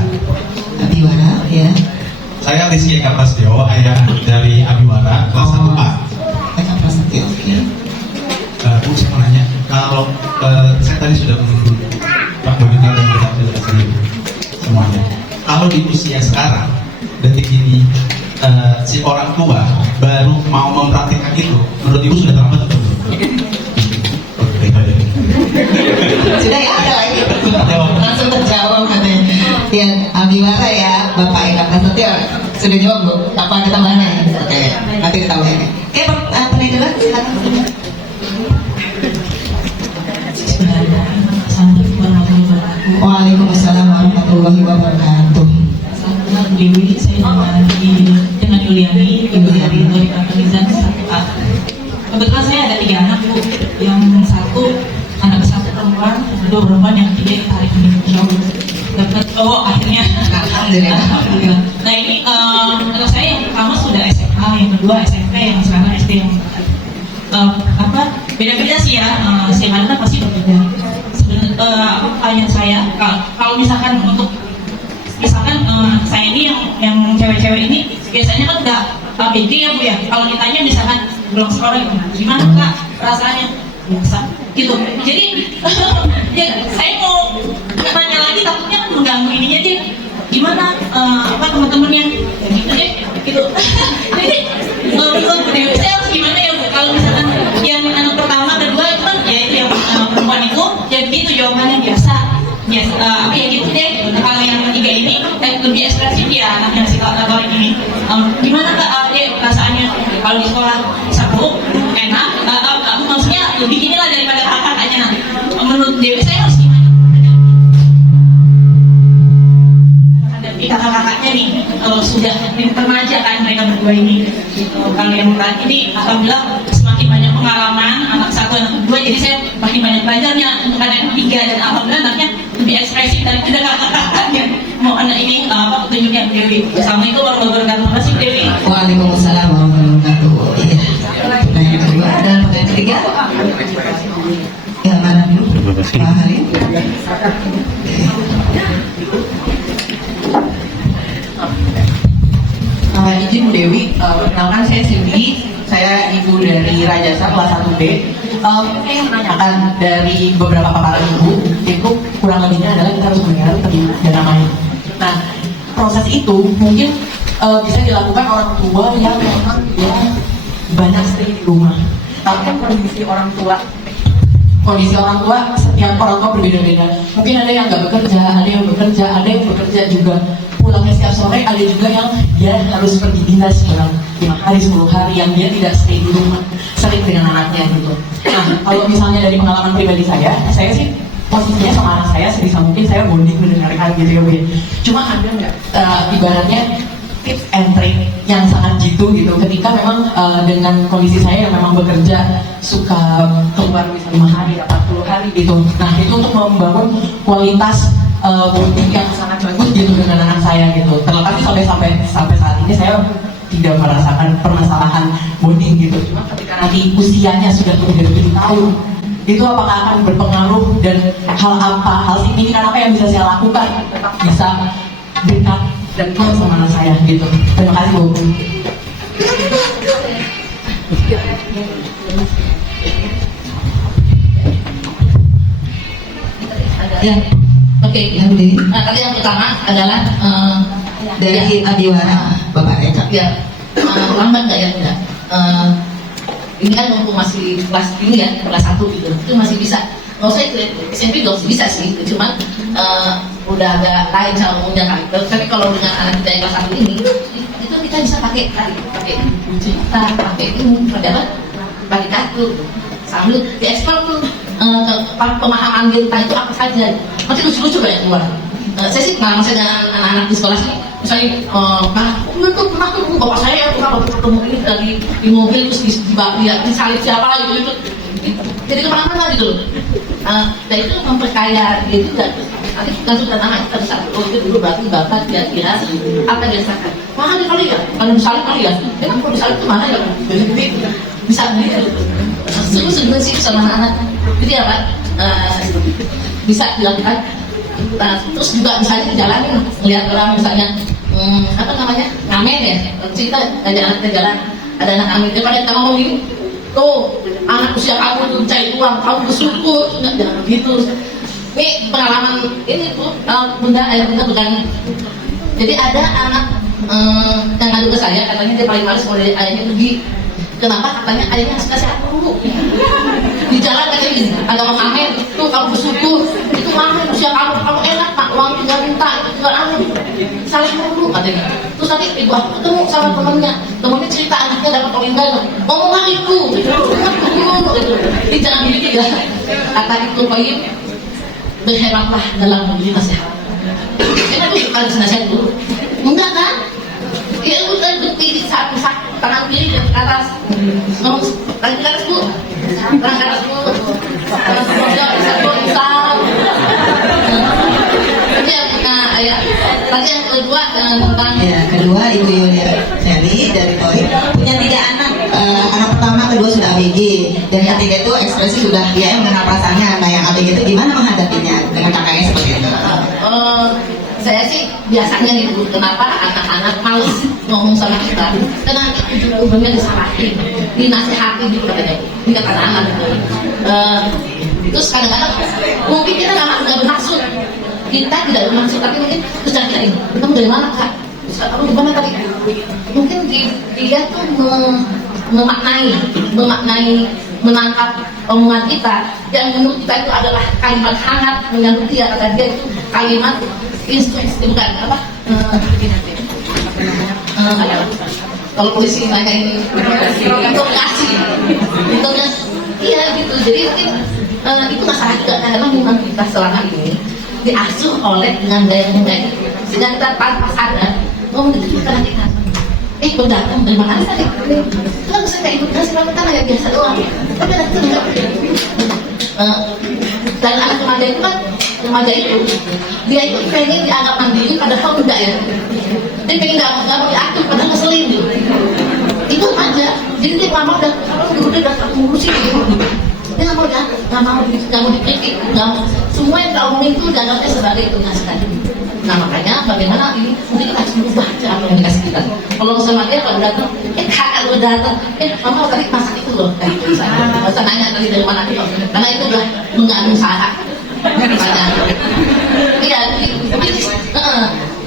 Abiwara ya. Saya Rizky Eka Prasetyo, ayah dari Abiwara kelas 1A. Eka Prasetyo. Oke. Bu, saya mau nanya, kalau saya tadi sudah menunggu Pak Bobina dan Pak Bobina semuanya. Kalau di usia sekarang, detik ini si orang tua baru mau mempraktikkan itu, menurut ibu sudah terlambat atau belum? Oke, baik. Sudah ya, ada lagi. Langsung terjawab katanya. Ya, Abiwara ya, Bapak Eka Prasetyo. Sudah jawab Bu? Apa ada tambahannya? Oke, nanti ditahu ya. Oke, penanya dulu, silakan. Assalamualaikum warahmatullahi wabarakatuh. Waalaikumsalam warahmatullahi wabarakatuh. Saya Dewi, saya dengan Yuliani, ibu dari Tori Kantelizan 1A. Kebetulan saya ada 3 anak Bu. Yang satu anak satu perempuan, 2 perempuan, yang 3 kita hari ini insyaallah dapat. Oh akhirnya. Alhamdulillah. Alhamdulillah. Nah ini anak saya yang pertama sudah SMA, yang kedua SMP, yang sekarang SD yang beda-beda sih ya. Sebenarnya pasti berbeda. Pertanyaan saya, kalau misalkan untuk saya ini yang cewek-cewek ini biasanya kan udah ABG ya Bu ya. Kalau ditanya misalkan belum sekolah gimana Kak rasanya, biasa gitu. Jadi ya saya mau nanya lagi takutnya mengganggu ininya dia gimana teman-teman yang gitu deh gitu. Jadi menurut Bu Dewi saya harus gimana ya Bu kalau misalkan yang anak pertama kedua itu kan ya itu yang perempuan itu ya gitu jawabannya biasa ya gitu deh. Kalau yang ketiga ini lebih ekspresif ya anaknya si kategori ini. Gimana Kak dia perasaannya kalau di sekolah seru enak maksudnya lebih inilah daripada kakaknya nanti. Menurut Dewi saya harus gimana hadapi kakak-kakaknya nih sudah remaja kan mereka berdua ini gitu. Kalau yang ini alhamdulillah semakin banyak pengalaman anak satu anak kedua, jadi saya makin banyak belajarnya untuk anak yang ketiga dan alhamdulillah anaknya lebih ekspresif daripada kakak-kakaknya. Mau anak ini petunjuknya Dewi. Assalamualaikum warahmatullahi wabarakatuh. Terima kasih Dewi. Waalaikumsalam warahmatullahi wabarakatuh. Iya. Pertanyaan kedua dan pertanyaan ketiga. Yang mana dulu? Pak Halim. Izin Bu Dewi, perkenalkan saya Cindy, saya ibu dari Rajasa kelas 1B. Saya menanyakan dari beberapa paparan ibu, itu kurang lebihnya adalah kita harus mendengar dana main. Nah, proses itu mungkin bisa dilakukan orang tua yang memang dia banyak stay di rumah. Tapi kan kondisi orang tua, setiap orang tua berbeda-beda. Mungkin ada yang nggak bekerja, ada yang bekerja juga pulangnya setiap sore, ada juga yang dia harus pergi dinas dalam 5 hari, 10 hari yang dia tidak stay di rumah sering dengan anaknya gitu. Nah, kalau misalnya dari pengalaman pribadi saya sih posisinya sama anak saya sebisa mungkin saya bonding mendengarkan gitu ya Bu. Cuma ada nggak ibaratnya tips and trick yang sangat jitu gitu ketika memang dengan kondisi saya yang memang bekerja suka keluar misalnya 5 hari, 40 hari gitu. Nah itu untuk membangun kualitas bonding yang sangat bagus gitu dengan anak saya gitu. Terlepas sampai saat ini saya tidak merasakan permasalahan bonding gitu. Cuma ketika nanti usianya sudah lebih dari 7 tahun, itu apakah akan berpengaruh dan hal signifikan apa yang bisa saya lakukan tetap bisa dekat dan close sama anak saya gitu. Terima kasih Bu. Ya, oke. Yang di Nah, tadi yang pertama adalah dari Abiwara, Bapak Eka. Ya, lambat nggak ya? Enggak. Ini kan mumpung masih kelas ini ya, kelas 1 gitu, itu masih bisa. Nggak usah itu SMP juga bisa sih, cuman udah agak lain cara umumnya karakter. Tapi kalau dengan anak kita yang kelas 1 ini, itu kita bisa pakai cerita, pakai ini, pakai kartu, sambil diekspor tuh pemahaman kita itu apa saja. Nanti lucu-lucu banyak keluar. Saya sih pernah masih dengan anak-anak di sekolah sih, misalnya pernah tuh bapak saya pernah ketemu ini lagi di mobil terus disalib siapa gitu, jadi kemana-mana gitu loh. Dan itu memperkaya dia juga. Nanti kita sudah nama kita bisa, oh itu dulu berarti bapak kira-kira apa yang dirasakan. Mahal kali ya, kalau disalib kali ya, emang kalau disalib itu mana ya? Bisa gitu. Sungguh sih sama anak-anak. Jadi apa? Bisa dilakukan. Terus juga misalnya di jalan melihat orang misalnya apa namanya ngamen ya, kita ngajak anak ke jalan, ada anak ngamen daripada kita ngomong gini, tuh anak usia kamu tuh cari uang, kamu bersyukur, jangan begitu. Ini pengalaman ini tuh bunda ayah bunda bukan. Jadi ada anak yang ngadu ke saya, katanya dia paling males kalau ayahnya pergi. Kenapa? Katanya ayahnya suka sehat dulu. Di jalan kayak gini, ada orang ngamen, tuh kamu bersyukur, itu ngamen usia kamu enak, tak uang tinggal minta, itu tinggal amin. Salah dulu katanya. Terus tadi ibu aku ketemu sama temennya cerita anaknya dapat olimpiade, ngomong lagi itu, jangan begitu ya. Kata itu Pak, berhematlah dalam memberi nasihat. Kenapa harus nasihat dulu? Enggak kan? Ya udah berdiri satu tangan kiri ke atas, ngomong tangan ke atas bu, tangan ke atas bu, tangan satu isam. Ya, tadi yang kedua tentang ya, kedua Ibu Yulia Sally dari Toy punya 3 anak. Anak pertama, kedua sudah ABG, dan ketiga itu ekspresi sudah dia yang mengenal perasaannya. Nah, yang ABG itu gimana menghadapinya dengan kakaknya seperti itu? Saya sih biasanya nih Bu, kenapa anak-anak males ngomong sama kita? Karena itu umumnya disalahin, dinasihati gitu katanya, ini kata anak gitu. Terus kadang-kadang mungkin kita nggak bermaksud, kita tidak bermaksud, tapi mungkin terus kita ini, kamu dari mana kak? Kamu di mana tadi? Mungkin dia tuh memaknai, menangkap omongan kita yang menurut kita itu adalah kalimat hangat menyambut dia. Kata dia itu kalimat instruksi, bukan apa? Kalau polisi nanya ini interogasi, iya gitu. Jadi mungkin itu masalah juga karena memang kita selama ini diasuh oleh dengan gaya ngomong sehingga kita tanpa sadar ngomong itu karena kita pendatang dari mana tadi? Itu kan saya kayak ikut ngasih makan kayak biasa doang. Tapi ada itu enggak. Dan anak remaja itu dia itu pengen dianggap mandiri padahal enggak ya. Dia pengen nggak mau diatur padahal ngeselin gitu. Itu aja. Jadi dia nggak mau dan kalau udah datang ngurusin gitu. Dia nggak mau diatur, nggak mau dikritik, nggak mau. Semua yang kita omongin itu dianggapnya sebagai tugaskan. Nah makanya bagaimana ini mungkin kita harus berubah cara komunikasi kita. Kalau sama dia kalau datang, kakak lu datang, mama tadi masak itu loh, kayak itu misalnya. Nggak usah nanya tadi dari mana itu, karena itu udah mengganggu usaha. Iya,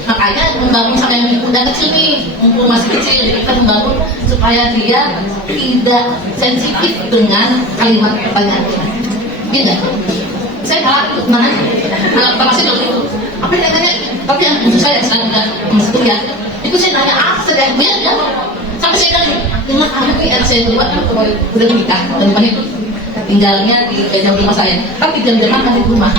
makanya membangun sampai yang udah kecil nih, mumpung masih kecil, kita membangun supaya dia tidak sensitif dengan kalimat pertanyaan. Gitu. Saya kalah itu mana? Masih dulu itu. Apa yang nanya? Tapi yang khusus saya sedang masih kuliah. Itu saya nanya sedang biar ya. Sampai saya nanya, dengan anak ini saya keluar kan udah menikah dan itu tinggalnya di jauh rumah saya. Tapi jam-jam makan di rumah.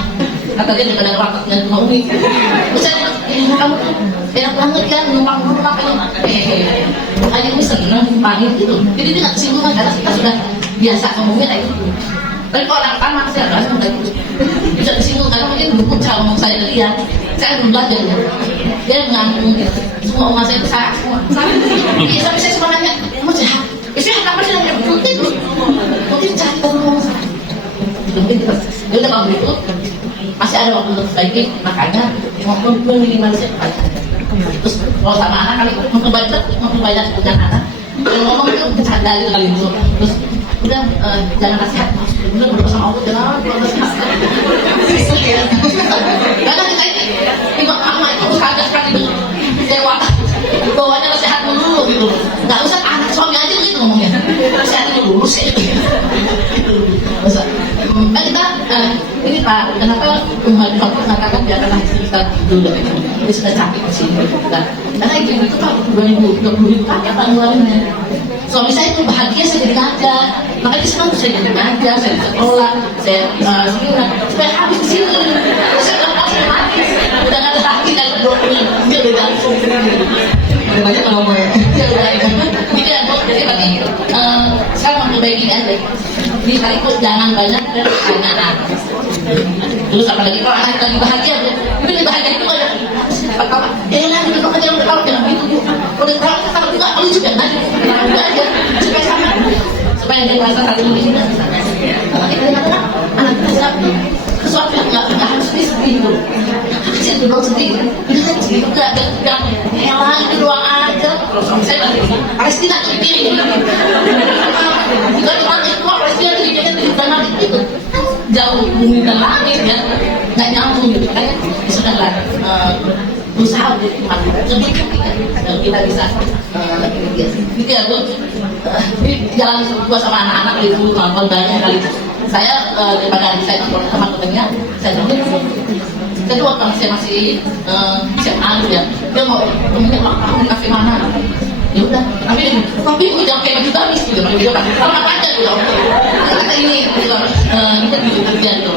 Kata dia dengan rapat dengan rumah Umi. Terus saya kamu tuh enak banget ya numpang rumah aja Umi senang numpangin gitu. Jadi dia nggak kesinggungan karena kita sudah biasa ngomongnya kayak gitu. Tapi kalau anak tamat saya rasa udah bisa disinggung karena mungkin dulu cara ngomong saya dari dia, saya belum belajar ya. Dia mengandung semua omongan saya itu salah semua. Iya sampai saya cuma nanya, kamu jahat? Saya apa sih nanya? Mungkin cara kita ngomong salah. Mungkin kita, ya udah kalau begitu masih ada waktu untuk perbaiki, makanya meminimalisir kebanyakan. Terus kalau sama anak kali memperbanyak dengan anak, yang ngomong itu bercanda gitu kali itu. Terus udah jangan nasihat, udah berdoa sama Allah, jangan nasihat. Karena kita ini, Imam Ahmad itu sadar sekali dengan dewa. bawanya nasihat dulu gitu. Nggak usah anak suami aja gitu ngomongnya. Nasihat dulu sih. Nah kita ini Pak, kenapa Tuhan mengatakan biarkanlah istri kita dulu? Dia sudah capek di sini. Karena itu Pak 2020 pakai Pak ngeluarinnya. Suami saya itu bahagia saya jadi kerja, makanya dia senang saya jadi kerja, saya di sekolah, saya sekolah, supaya habis di sini. Saya nggak mau mati, udah nggak ada lagi kan dia udah langsung. Udah banyak ngomong ya. Ya udah, jadi bagi sekarang memperbaiki aja. Jadi sekaligus jangan banyak pertanyaan. Terus apalagi kalau anak lagi bahagia, ini bahagia itu ada. Pertama, lah itu kan yang tahu jangan gitu. Udah tahu kalau juga kalau juga aja, aja supaya sama, supaya dia merasa satu ini. Kalau kita katakan anak kita sesuatu yang nggak harus gitu. Kecil dulu sendiri, itu kan sedikit nggak elah itu doang aja. Kalau suami saya lagi Palestina dipilih, jika orang itu Palestina dipilih tanah itu jauh bumi dan langit ya, nggak nyambung gitu kan? Sudahlah usaha untuk sedikit kita bisa gitu ya Bu. Di jalan gua sama anak-anak itu nonton banyak kali. Saya daripada saya nonton sama temennya, saya nonton. Jadi waktu saya masih SMA ya, dia mau temennya aku di kafe mana? Ya udah, tapi gue jangan kayak baju gamis gitu, dia kan sama aja gitu. Kata ini kita gitu kerja gitu,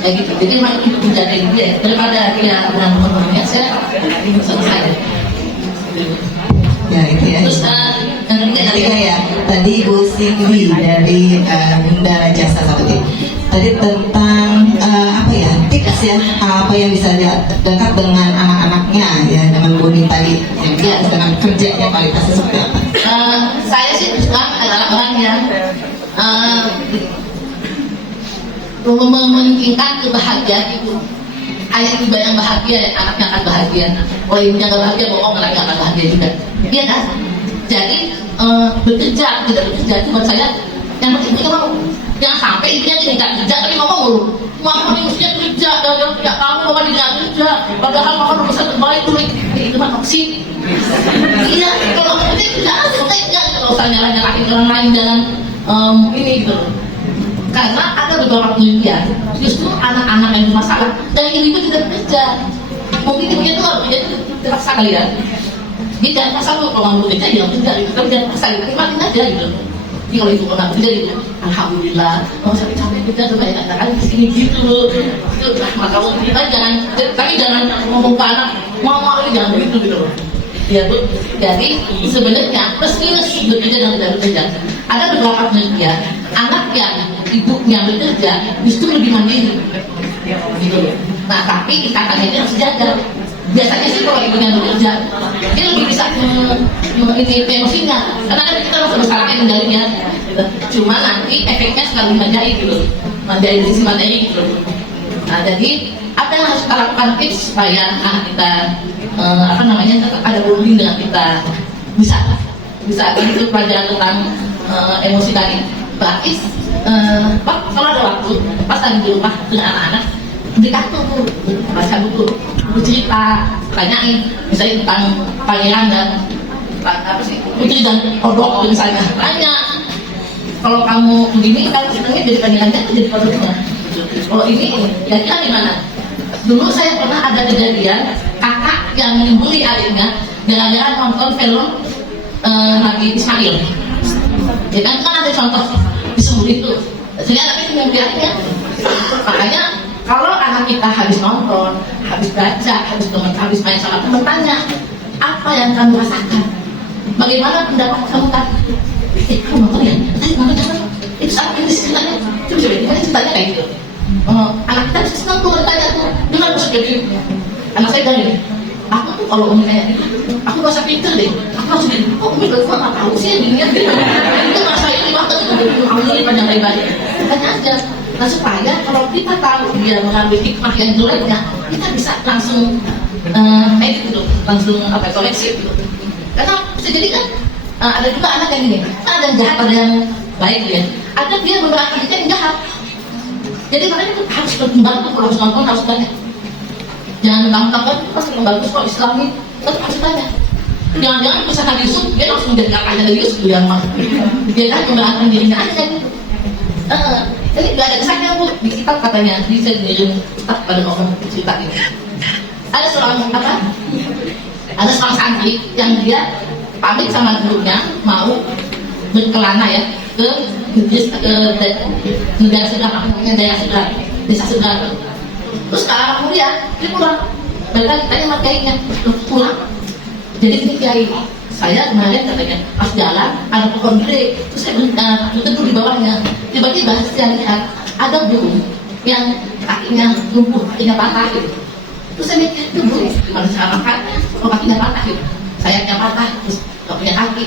kayak gitu. Jadi memang itu menjadi dia daripada dia dengan teman-temannya saya selesai. Ya itu ya. Terus yang ketiga ya, tadi Bu Singwi dari Bunda Jasa Sabti. Tadi tentang apa ya, tips ya, apa yang bisa dekat dengan anak-anaknya ya, dengan Buni tadi yang dia dengan kerjanya kualitasnya seperti apa? Saya sih sekarang adalah orang yang mementingkan kebahagiaan itu. Ayah ibu yang bahagia, anaknya akan bahagia. Kalau ibunya nggak bahagia, bohong, anaknya akan bahagia juga. Iya kan? Jadi bekerja tidak bekerja itu buat saya yang penting kita mau. Jangan sampai ibunya tidak kerja tapi ngomong dulu. Mama ini mestinya kerja, dan tidak kamu mama tidak kerja. Padahal mama udah bisa terbaik dulu. Itu mah toksik. Iya, kalau penting kerja aja, kerja. Kalau usah nyalahin orang lain jangan ini gitu. Karena ada beberapa penelitian, justru anak-anak yang bermasalah dan ibu tidak bekerja. Mungkin ibunya itu kalau bekerja itu terpaksa kali ya. Dia jangan paksa lu kalau mau bekerja jangan bekerja, tapi jangan paksa, nikmatin aja gitu. Jadi kalau ibu pernah bekerja gitu, alhamdulillah, mau capek-capek bekerja tuh banyak anak di sini gitu. Maka kita jangan, tapi jangan ngomong ke anak, mau ini jangan begitu gitu. Ya Bu, jadi sebenarnya plus minus bekerja dan tidak bekerja. Ada beberapa penelitian, anak yang ibunya bekerja justru lebih mandiri, gitu. Nah tapi ikatannya ini harus dijaga. Biasanya sih kalau ibunya bekerja, dia lebih bisa ini emosinya, karena kan kita masih bersalah kendalinya. Gitu. Cuma nanti efeknya selalu manjai gitu, manjai dari si materi gitu. Nah jadi apa yang harus kita lakukan tips supaya kita tetap ada bonding dengan kita, bisa itu pelajaran tentang emosi tadi. Berarti kalau ada waktu pas lagi di rumah dengan anak-anak dikasih buku, baca buku cerita, tanyain misalnya tentang pangeran dan apa sih putri dan kodok misalnya, tanya kalau kamu begini kamu senangnya jadi pangerannya atau jadi kodoknya, kalau ini kira-kira gimana? Dulu saya pernah ada kejadian kakak yang membuli adiknya gara-gara nonton film Nabi Ismail. Ya kan ada contoh disembunyi itu. Jadi anak itu membiarkannya. Makanya kalau anak kita habis nonton, habis baca, habis main sama teman, tanya apa yang kamu rasakan? Bagaimana pendapat kamu tadi? Kamu nonton ya? Tadi nonton apa? Itu apa ini ceritanya? Coba gimana ceritanya kayak gitu? Anak kita bisa senang tuh bertanya tuh, dengan bisa jadi anak saya dari aku tuh kalau umi kayak aku merasa pinter deh, aku harus jadi umi gak tahu sih yang diniat itu merasa ini banget itu ambil panjang lebar tanya aja. Nah supaya kalau kita tahu dia mengambil hikmah yang jeleknya, kita bisa langsung edit gitu, langsung koleksi gitu. Karena bisa jadi kan ada juga anak yang ini, ada yang jahat, ada yang baik ya, ada dia beberapa yang jahat. Jadi makanya itu harus berkembang tuh, kalau harus nonton harus banyak. Jangan gampang kan, pas yang bagus kok Islami, tetap harus banyak. Jangan-jangan misalkan Yusuf, dia langsung jadi kakaknya dari Yusuf yang dia kan memberatkan dirinya aja gitu. Jadi nggak ada kesannya bu di kitab katanya, bisa dikirim kitab pada orang cerita ini. Ada seorang ada seorang santri yang dia pamit sama gurunya mau berkelana ya ke negara sebelah, namanya desa sebelah. Terus kalau kemudian dia pulang, mereka tanya sama kiainya, pulang. Jadi ini kiai, saya kemarin katanya pas jalan ada pohon gede, terus saya teduh di bawahnya. Tiba-tiba saya lihat ada burung yang kakinya lumpuh, kakinya patah gitu. Terus saya mikir itu burung gimana cara makan kalau kakinya patah gitu, sayapnya patah, terus gak punya kaki.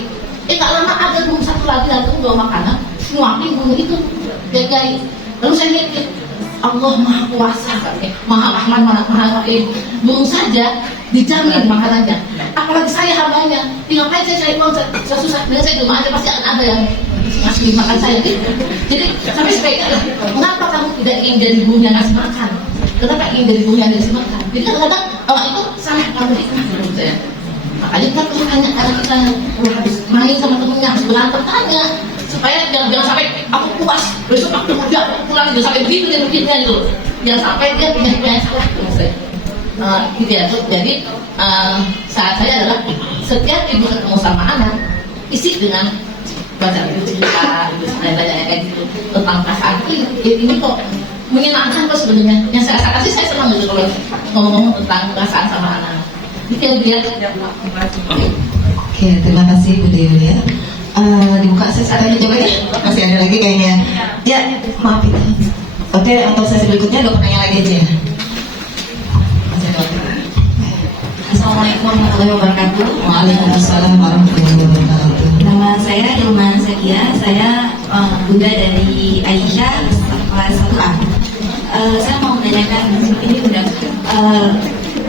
Gak lama ada burung satu lagi datang bawa makanan, nguapin burung itu, kiai. Lalu saya mikir, Allah Maha Kuasa, Maha Rahman, Maha Rahim. Burung saja dijamin makanannya, apalagi saya hambanya. Ngapain saya cari uang susah? Dengan saya di rumah aja pasti ada yang ngasih makan saya gitu. Jadi sampai sebaiknya, mengapa kamu tidak ingin jadi burung yang ngasih makan? Kenapa ingin jadi burung yang ngasih makan? Jadi kadang-kadang orang itu salah kamu menurut saya. Makanya kita perlu tanya, karena kita harus main sama temennya, harus berantem, tanya supaya jangan sampai aku puas besok aku kerja aku pulang, jangan sampai begitu dia mikirnya gitu, jangan sampai dia punya salah menurut saya. Gitu ya. Jadi saat saya adalah setiap ibu ketemu sama anak isi dengan baca cerita dan tanya kayak gitu tentang perasaan ini kok menyenangkan kok sebenarnya. Yang saya rasakan sih saya senang gitu kalau ngomong tentang perasaan sama anak. Itu yang dia. Oke, terima kasih Bu Dewi ya. Dibuka sesaranya coba ya, masih ada lagi kayaknya ya, maaf itu. Oke, untuk sesi berikutnya 2 pertanyaan lagi aja ya. Assalamualaikum warahmatullahi wabarakatuh. Waalaikumsalam warahmatullahi wabarakatuh. Nama saya Ilman Sekia, saya bunda dari Aisyah kelas 1A. Saya mau menanyakan ini bunda,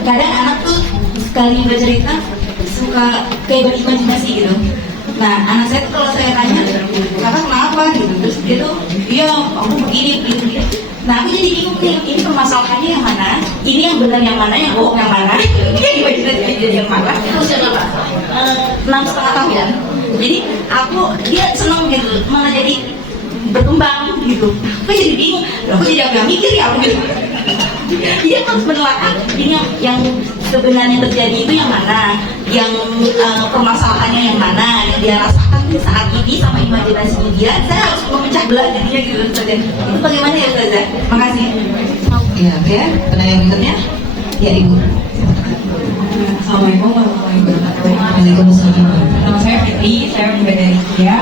kadang anak tuh sekali bercerita suka kayak berimajinasi gitu. Nah, anak saya tuh kalau saya tanya, kakak kenapa gitu, terus dia tuh, iya aku begini. Nah, aku jadi bingung nih, ini permasalahannya yang mana, ini yang benar yang mana, yang bohong yang mana, yang imajinasi jadi yang mana. Usia berapa? 6,5 tahun. Jadi dia senang gitu, malah jadi berkembang gitu. Aku jadi bingung, aku jadi agak mikir ya aku gitu. Dia harus menelaah ini yang sebenarnya terjadi itu yang mana, yang permasalahannya yang mana, yang dia rasakan saat ini sama imajinasinya dia. Saya harus memecah belah dirinya gitu saja. Itu bagaimana ya Ustazah? Makasih. Ya, oke. Pertanyaan berikutnya ya Ibu. Assalamualaikum warahmatullahi wabarakatuh. Waalaikumsalam. Nama saya Fitri, saya juga dari India.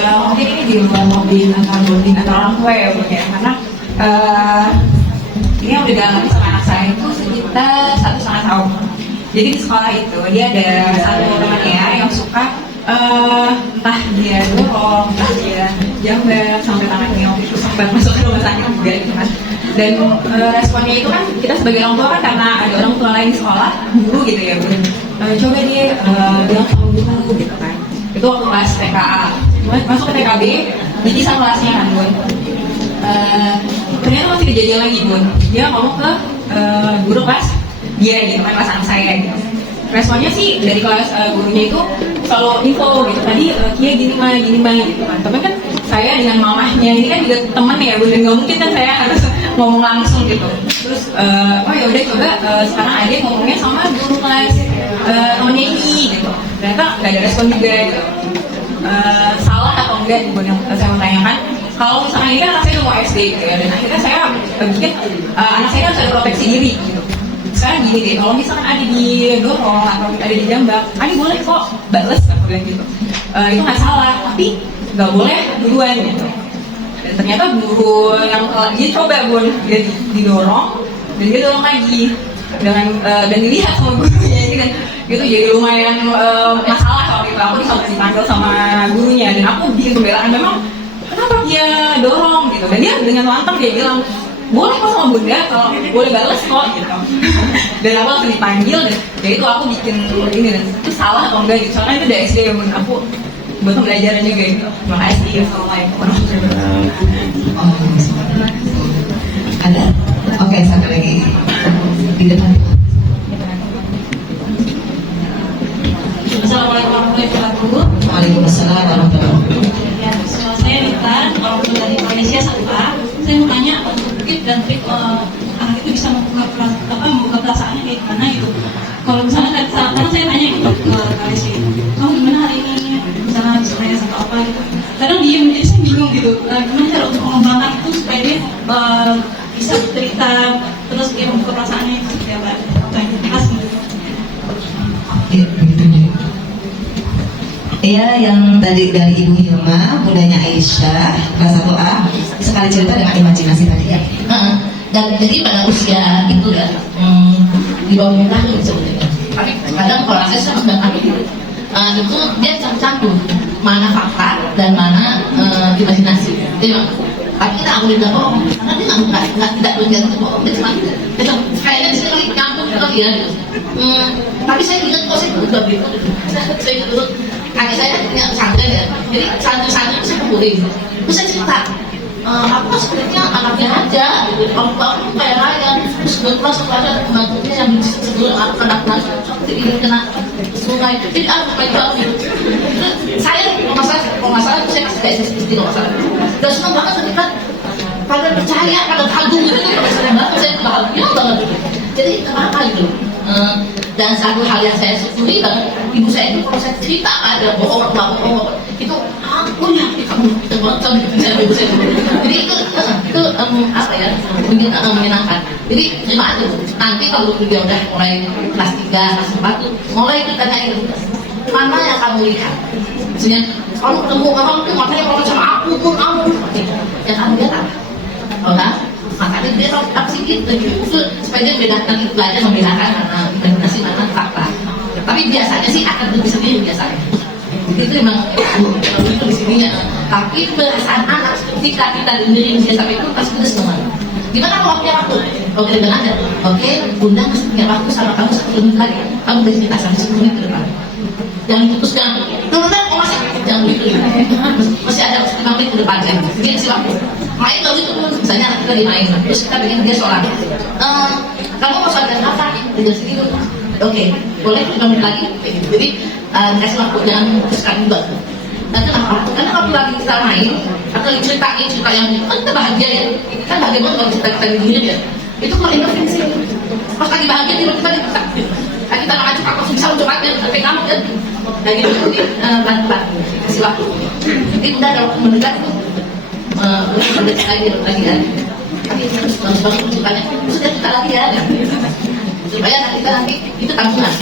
Mungkin ini di luar mobil antara bonding antara orang tua ya Bu ya, karena ini yang udah dialami sama anak saya itu sekitar 1,5 tahun. Jadi di sekolah itu dia ada satu temannya yang suka entah dia dorong, entah dia jambat sampai tangannya waktu itu sempat masuk ke rumah sakit juga gitu kan. Dan responnya itu kan kita sebagai orang tua kan, karena ada orang tua lain di sekolah, guru gitu ya Bun, coba dia bilang sama guru gitu kan. Itu waktu kelas TKA, masuk ke TKB, jadi sama kelasnya kan Bun. Ternyata masih kejadian lagi Bun, dia ngomong ke guru kelas dia gitu kan, kelas anak saya gitu. Responnya sih dari kelas gurunya itu selalu info gitu, tadi Kia gini mah gitu kan. Tapi kan saya dengan mamahnya ini kan juga temen ya Bun, dan nggak mungkin kan saya harus ngomong langsung gitu. Terus oh ya udah coba sekarang aja ngomongnya sama guru kelas temennya ini gitu. Ternyata nggak ada respon juga gitu. Salah atau enggak Bun yang saya mau tanyakan, kalau misalkan ini kan anak saya udah mau SD gitu ya, dan akhirnya saya bikin anak saya harus ada proteksi diri gitu. Sekarang gini deh, kalau misalkan ada didorong atau ada dijambak, Ani boleh kok bales, aku bilang gitu. Itu nggak salah, tapi nggak boleh duluan gitu. Dan ternyata guru yang dia coba Bun, dia didorong dan dia dorong lagi dengan dan dilihat sama gurunya ini kan, itu jadi lumayan masalah kalau itu. Aku sampai dipanggil sama gurunya dan aku bikin pembelaan, memang kenapa dia dorong gitu, dan dia dengan lantang dia bilang boleh kok sama bunda, kalau boleh balas kok gitu. Dan aku langsung dipanggil, dan ya itu aku bikin ini, dan itu salah atau enggak gitu, soalnya itu dari SD ya Bun, aku buat pembelajaran juga gitu. Terima kasih. Assalamualaikum warahmatullahi wabarakatuh. Ada? Oke, satu lagi di depan. warahmatullahi wabarakatuh. Waalaikumsalam warahmatullahi wabarakatuh. Ya, saya Rita, orang tua dari Malaysia Sabah. Saya mau tanya untuk tip dan trik anak itu bisa membuka perasaannya kayak gimana gitu. Kalau misalnya karena saya tanya gitu ke Malaysia, kamu gimana hari ini? Misalnya saya atau apa gitu. Kadang diem, jadi saya bingung gitu. Gimana cara untuk mengembangkan itu supaya dia bisa cerita terus dia membuka perasaannya seperti apa? Terima kasih. Ya, begitu deh. Ya, yang tadi dari Ibu Hilma, bundanya Aisyah, kelas 1A, sekali cerita dengan imajinasi tadi ya. Dan jadi pada usia itu ya, di bawah tahun sebetulnya. Tapi kadang kalau saya sama dengan itu dia campur mana fakta dan mana imajinasi. Jadi tapi kita nggak boleh bilang bohong, karena dia nggak tidak berjanji bohong. Dia cuma kayaknya di sini kali nyampur kali ya. Tapi saya ingat kok saya berubah gitu. Saya ingat dulu kakek saya punya pesantren ya. Jadi santri-santri itu saya kumpulin. Terus saya cerita. Aku sebenarnya anaknya aja, kalau aku kayak raya, terus kebetulan sekolah ada pembantunya yang sebelum aku anak-anak ini kena sungai, jadi aku kayak jauh gitu. Saya kalau masalah saya kasih kayak seperti kalau masalah, dan senang banget ketika pada percaya, pada kagum gitu, pada senang banget saya bahagia banget. Jadi kenapa gitu? Dan satu hal yang saya syukuri banget, ibu saya itu kalau saya cerita ada bohong, itu aku yakin kamu terbaca dengan ibu saya. Jadi itu apa ya, menyenangkan. Jadi terima aja. Nanti kalau dia udah mulai kelas 3, kelas 4 tuh mulai kita tanyain mana yang kamu lihat. Misalnya kalau ketemu orang tuh makanya kalau sama aku pun kamu, yang kamu lihat apa? Oh kan? Makanya dia tahu apa sih gitu, supaya dia membedakan itu aja, membedakan imajinasi mana fakta. Tapi biasanya sih akan lebih sendiri biasanya. Itu memang itu di sini. Tapi perasaan anak ketika kita dengerin dia sampai itu pasti kita semua. Gimana kalau punya waktu? Oke, dengan aja. Oke, bunda masih punya waktu sama kamu 10 menit lagi. Kamu udah cerita sampai 10 menit ke depan. Jangan putuskan. Bunda, masih jangan gitu. Masih ada 5 menit ke depan kan. Jadi kasih waktu. Main kalau itu pun misalnya kita dimain, terus kita bikin dia sholat. Kamu mau sholat apa? Tidak segitu. Oke, boleh 5 menit lagi. Jadi kasih waktu, jangan putuskan juga. Dan kenapa? Karena kalau lagi kita main atau ceritain cerita yang kita bahagia ya, kan bahagia banget kalau cerita kita begini ya. Itu kalau intervensi. Pas lagi bahagia tiba-tiba kita kita nggak cukup langsung bisa ucapnya sampai kamu kan. Dan gitu pelan-pelan kasih waktu. Nanti udah kalau mendekat mendekat lagi kan. Tapi harus bangun ceritanya. Sudah kita lagi ya. Supaya kita nanti itu tanggungan.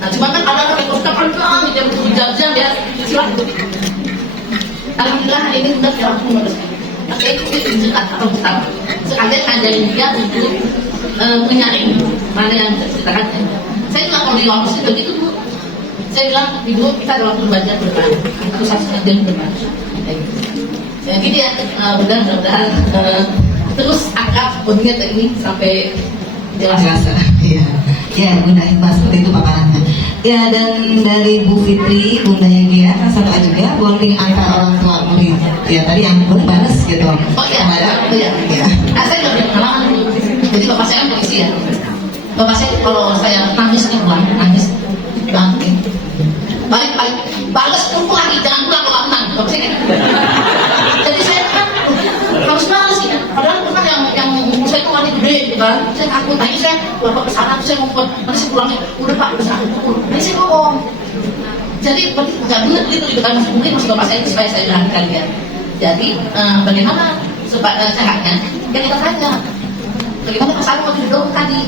Nah, cuma kan ada yang suka pelan-pelan, dia berjam-jam ya, silahkan. Alhamdulillah hari ini sudah jauh menurut saya itu cerita atau pertama. Sekalian ngajarin dia untuk menyaring mana yang ceritakan. Saya juga kalau di waktu itu begitu dulu. Saya bilang, ibu kita ada waktu belajar berdepan, itu 1,5 jam berdepan. Jadi ya, mudah-mudahan terus angkat bodinya ini sampai dewasa. Iya. Ya, Bunda Iqbal seperti itu paparannya. Ya, dan dari Bu Fitri, bundanya dia kan sama juga bonding antara orang tua murid. Ya, tadi yang boleh balas gitu. Oh iya, iya. Saya nggak punya pengalaman dulu. Jadi bapak saya kan polisi ya. Bapak saya kalau saya nangis di pulang, nangis bangkit. Balik, balas kumpul lagi, jangan pulang kalau menang. Bapak saya kan. Jadi saya kan harus balas ya. Padahal bukan yang saya itu wanita gede, kan? Saya takut. Tadi saya bapak kesana, saya ngumpul. Nanti saya pulangnya, udah pak, udah saya ngumpul. Nanti saya ngomong. Jadi nggak benar gitu kan? Mungkin masih bapak saya supaya saya bilang kalian. Jadi bagaimana supaya sehatnya? Ya kita tanya. Bagaimana kesana waktu dulu tadi?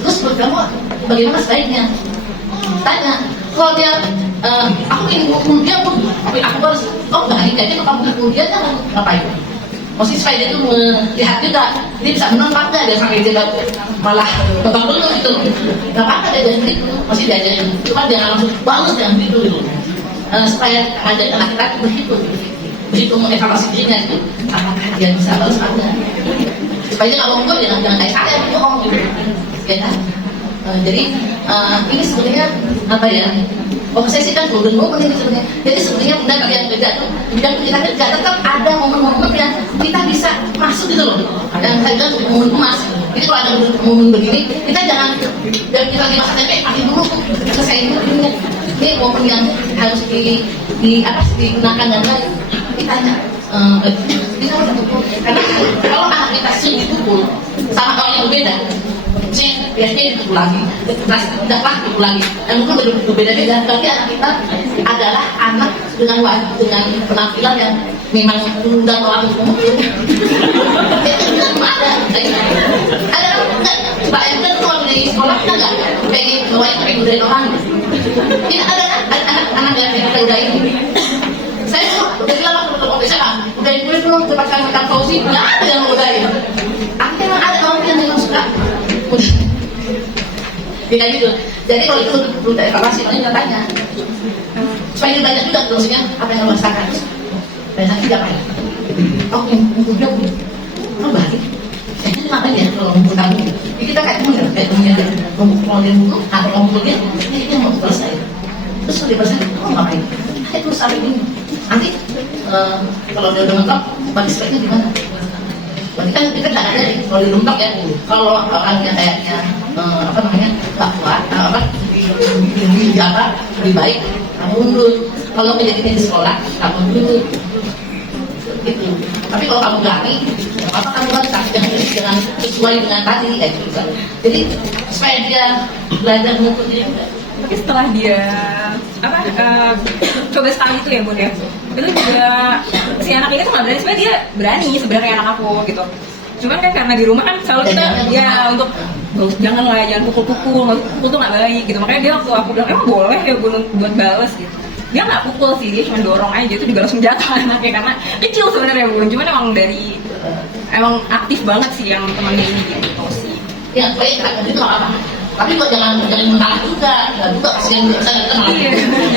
Terus kamu bagaimana sebaiknya? Tanya. Kalau dia, aku ingin kuliah pun, tapi aku harus, baik, jadi kalau kamu kuliah jangan ngapain? Maksudnya supaya dia itu melihat juga, dia bisa menang apa dia sampai dia malah babak belur gitu. Gak apa-apa dia jadi gitu, masih diajarin. Cuma jangan langsung bagus jangan gitu gitu. Supaya ajarin anak kita begitu mengevaluasi dirinya gitu. Apakah dia bisa bagus apa enggak? Supaya dia nggak bohong, jangan kayak saya bohong gitu. Ya kan? Jadi ini sebenarnya apa ya? Obsesi kan golden moment ini sebenarnya. Jadi sebenarnya benar kalian kerja tuh, yang kita kerja tetap ada momen-momen yang kita bisa masuk gitu loh. Yang saya bilang momen emas. Jadi kalau ada momen begini, kita jangan kita di masa SMP mati dulu selesai dulu ini. ini momen yang harus digunakan dan baik. Ditanya, kita harus dipukul. Karena kalau anak kita sering dipukul sama orang yang berbeda, biasanya dipukul lagi, tidaklah dipukul lagi, dan mungkin berbeda-beda. Tapi anak kita adalah anak dengan penampilan yang memang udah terlalu mungkin. Itu ada bayangkan kalau di sekolah kita nggak pengen bawain dari orang. Ini ada anak yang kita udah ini. Saya udah bilang waktu saya udah gue belum cepatkan makan Fauzi, nggak ada yang udahin. Akhirnya ada orang yang suka. Tidak gitu. Jadi kalau itu udah evaluasi, orang tanya supaya dia banyak juga terusnya apa yang lo rasakan. Banyak tidak apa ya? Oh, udah balik. Jadi makanya kalau ngumpul kamu, kita kayak temen ya, ngumpul dia buku atau ngumpul dia, ini mau selesai. Terus kalau dia selesai, ngapain? Itu sampai ini. Nanti kalau dia udah mentok, bagi speknya di mana? Berarti kan kita nggak ada nih, kalau dilumpak ya. Kalau orangnya kayaknya nggak kuat, lebih baik, kamu mundur. Kalau kejadian di sekolah, kamu mundur. Gitu. Tapi kalau kamu berani, apa kamu harus dengan sesuai dengan tadi kayak gitu kan. Jadi supaya dia belajar mengukur dia. Tapi setelah dia coba sekali itu ya Bun ya, itu juga si anak ini tuh nggak berani, sebenarnya dia berani sebenarnya anak aku gitu. Cuman kan karena di rumah kan selalu kita untuk jangan pukul-pukul tuh nggak baik gitu. Makanya dia waktu aku bilang emang boleh ya Bun buat balas gitu, dia nggak pukul sih, dia cuma dorong aja, itu juga langsung jatuh anaknya karena kecil sebenarnya Bun. Cuman emang aktif banget sih yang temannya ini gitu sih. Ya baik kan itu nggak apa-apa. Tapi kok jangan mentah juga, nggak juga kasihan kita malah. Iya,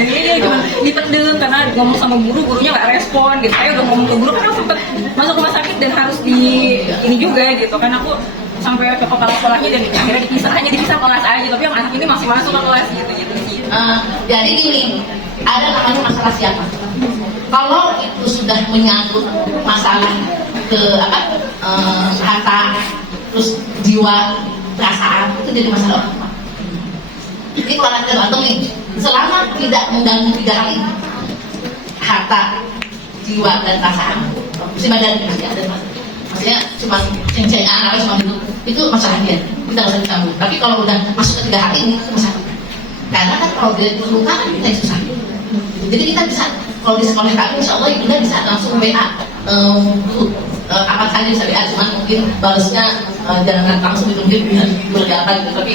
jadi dia cuma dipendem karena ngomong sama gurunya nggak respon gitu. Saya udah ngomong ke guru kan aku sempet masuk rumah sakit dan harus ini juga gitu kan, aku sampai ke kepala sekolahnya dan akhirnya dipisah kelas aja, tapi yang anak ini masih masuk ke kelas gitu sih. Jadi gini, ada namanya masalah siapa. Kalau itu sudah menyangkut masalah harta, terus jiwa, perasaan, itu jadi masalah orang tua. Jadi kalau anak tergantung nih, selama tidak mengganggu 3 hal ini, harta, jiwa, dan perasaan, maksudnya cuma ceng-ceng anak cuma itu masalah dia, kita nggak usah disambung. Tapi kalau udah masuk ke 3 hal ini, itu masalah. Karena kan kalau dia terluka kan kita yang susah. Jadi kita bisa, kalau di sekolah kami, insya Allah ibunda bisa langsung WA, apa saja bisa WA, cuman mungkin balasnya jangan langsung itu mungkin berapa gitu, tapi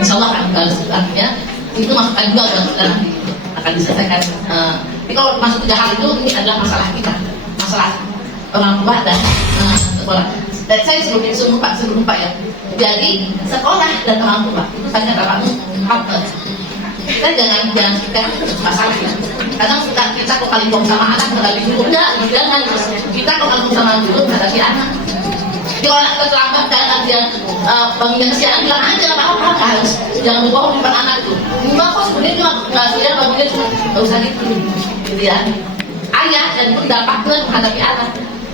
insya Allah akan balas. Artinya itu masukan juga nanti akan diselesaikan. Tapi kalau masuk 3 hal itu, ini adalah masalah kita, masalah orang tua dan sekolah. Dan saya sebelum lupa ya. Jadi sekolah dan orang tua itu tanya bapakmu partner. Kita jangan kita masalah ya. Kadang kita kok kali sama anak menghadapi guru, jangan. Kita kok kali sama guru menghadapi anak. Kalau anak terlambat dan dia bangunnya kesiangan, bilang aja apa-apa, harus jangan berbohong di depan anak tuh. Mbak kok sebenarnya nggak sian, bangunnya cuma nggak usah gitu ya. Ayah dan bunda partner menghadapi anak,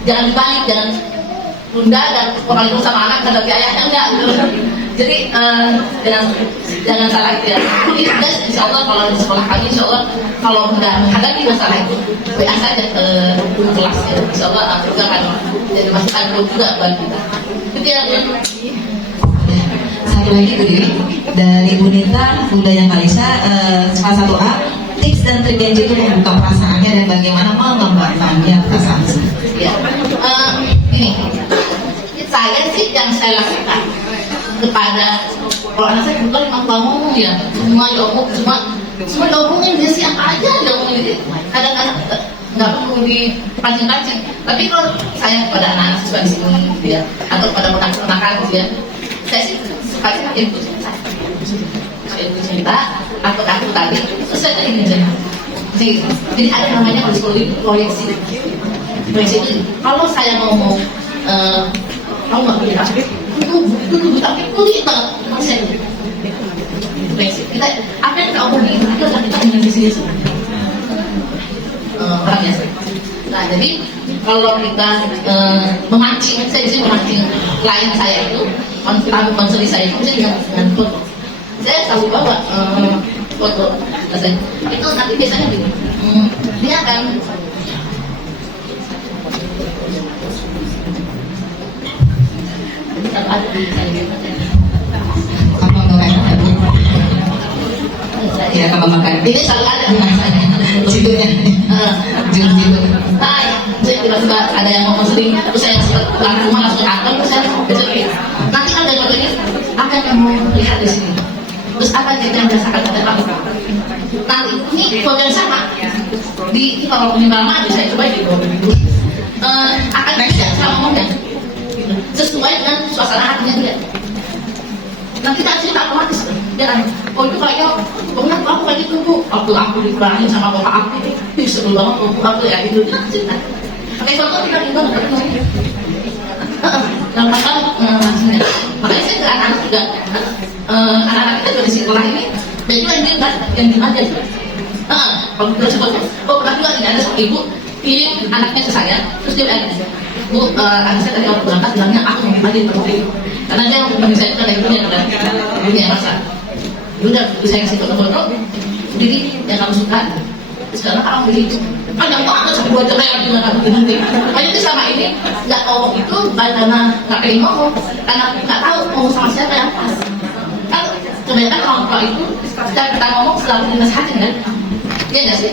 jangan dibalik, jangan bunda dan kali sama anak menghadapi ayahnya enggak gitu. Jadi jangan salah itu ya. Insya Allah kalau di sekolah kami, insya Allah kalau nggak menghadapi masalah itu, WA saja ke guru kelas ya. Insya Allah juga kan jadi masukan juga buat kita. Itu ya. Satu lagi tuh Dewi dari Bu Nita, Bunda yang Kalisa, salah satu tips dan trik Genji itu membuka perasaannya dan bagaimana mengembangkannya perasaan. Ya, ini saya sih yang saya lakukan kepada kalau anak saya kebetulan memang ngomong ya, semua diomongin, dia siapa aja diomongin. Jadi kadang-kadang nggak perlu dipancing-pancing. Tapi kalau saya kepada anak-anak siswa di sini ya, atau kepada ponak-ponakan ya, saya sih suka ikut cerita atau aku tadi terus saya ingin cerita. Jadi ada namanya proyeksi. Proyeksi itu kalau saya ngomong kamu nggak boleh kasih itu tapi kulit banget saya kita apa yang kita omongin itu adalah kita ingin disini orang biasa. Nah jadi kalau kita memancing, saya disini memancing klien saya itu konseli saya itu dengan foto. Saya selalu bawa foto Rasanya. Itu nanti biasanya gini, dia akan Ya, kalau makan ini selalu ada rasanya. situnya jujur. Saya tiba-tiba ada yang ngomong sering, terus saya pulang rumah langsung kantor, terus saya besok ini nanti ada yang begini, apa yang kamu lihat di sini? Terus apa yang dirasakan pada kamu? Nanti ini kode yang sama di kalau menimba maju saya coba di akan bisa saya ngomongnya sesuai dengan suasana hatinya dia. Nanti tak cerita otomatis dia kan, oh itu kayaknya benar aku kayak gitu bu, waktu aku dikurahin sama bapak aku itu sebel banget aku ya gitu, dia cerita. Oke, contoh kita gimana? Nah, makanya saya ke anak-anak juga, anak-anak kita juga di sekolah ini, dan juga yang dimana juga. Kalau kita sebut, pernah juga ini ada satu ibu kirim anaknya ke saya, terus dia bilang, bu, anak saya tadi waktu berangkat bilangnya aku mau mandi terus karena dia bagi saya kan ibunya kan ibunya rasa. Udah saya kasih foto-foto, jadi yang kamu suka. Sekarang kamu beli itu panjang banget sampai 2 jam lagi nggak berhenti. Makanya itu sama ini nggak ngomong itu karena nggak pengen ngomong, karena nggak tahu ngomong sama siapa yang pas. Kan kebanyakan orang tua itu setiap kita ngomong selalu dinasihatin kan, iya nggak sih?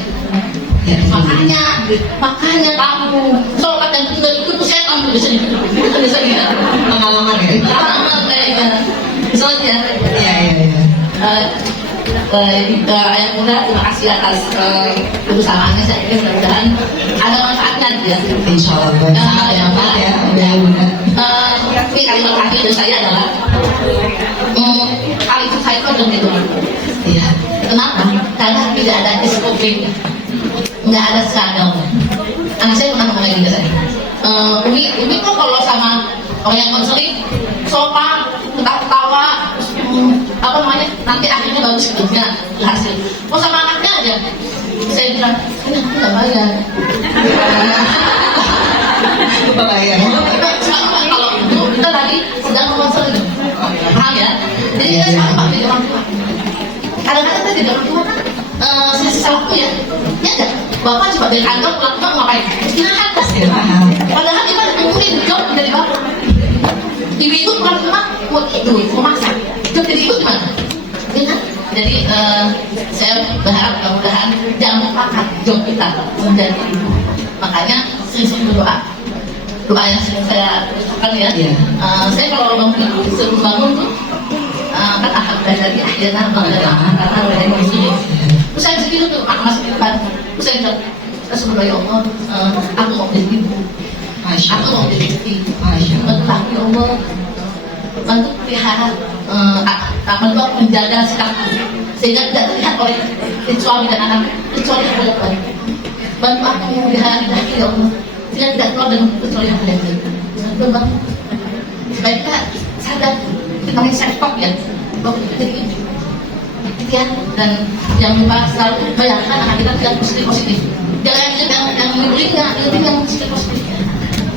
Ya, makanya kamu sholat yang tidak ikut tuh setan tuh biasanya gitu. Pengalaman ya. Pengalaman kayaknya. Soalnya. Ayah muda, terima kasih atas kebersamaannya. Saya kira mudah-mudahan ada manfaatnya ya. Insya Allah sangat manfaat ya. Tapi kalimat terakhir dari saya adalah kali itu saya kok gitu. Iya. Kenapa? Karena tidak ada SOP, nggak ada skandal. Anak saya pernah ngomong lagi ke saya. Umi kok kalau sama orang yang konseling sopan, ketawa, apa namanya, nanti akhirnya bagus gitu ya hasil. Mau sama anaknya aja, saya bilang ini aku nggak bayar. Lupa bayar. Kalau itu kita tadi sedang konseling, paham ya? Jadi kita sama pakai orang tua. Kadang-kadang kita jadi orang tua kan sisi waktu ya, ya enggak? Bapak coba dari kantor pulang ngapain? Istirahat kan? Padahal kita nungguin job dari bapak. Ibu pulang rumah buat tidur, mau masak. Job dari ibu gimana? Ya kan? Jadi saya berharap mudah-mudahan jangan lupakan job kita menjadi ibu. Makanya sering berdoa. Doa yang sering saya ucapkan ya. Saya kalau bangun sebelum bangun tuh kan akan berada di akhirnya karena berada di sini. Terus saya begitu tuh, aku masuk di depan. Terus saya bilang, semoga ya Allah, aku mau jadi ibu. Aku mau jadi istri. Bantulah ya Allah, bantu pelihara, bantu menjaga sikapku sehingga tidak terlihat oleh suami dan anak, kecuali aku yang baik. Bantu aku memelihara hati ya Allah, sehingga tidak keluar dan kecuali aku yang baik. Bantu supaya kita sadar, kita namanya self-talk ya, bahwa kita jadi ibu. Ya, dan jangan lupa selalu bayangkan anak kita yang positif. Jangan yang nyebelin, yang positif.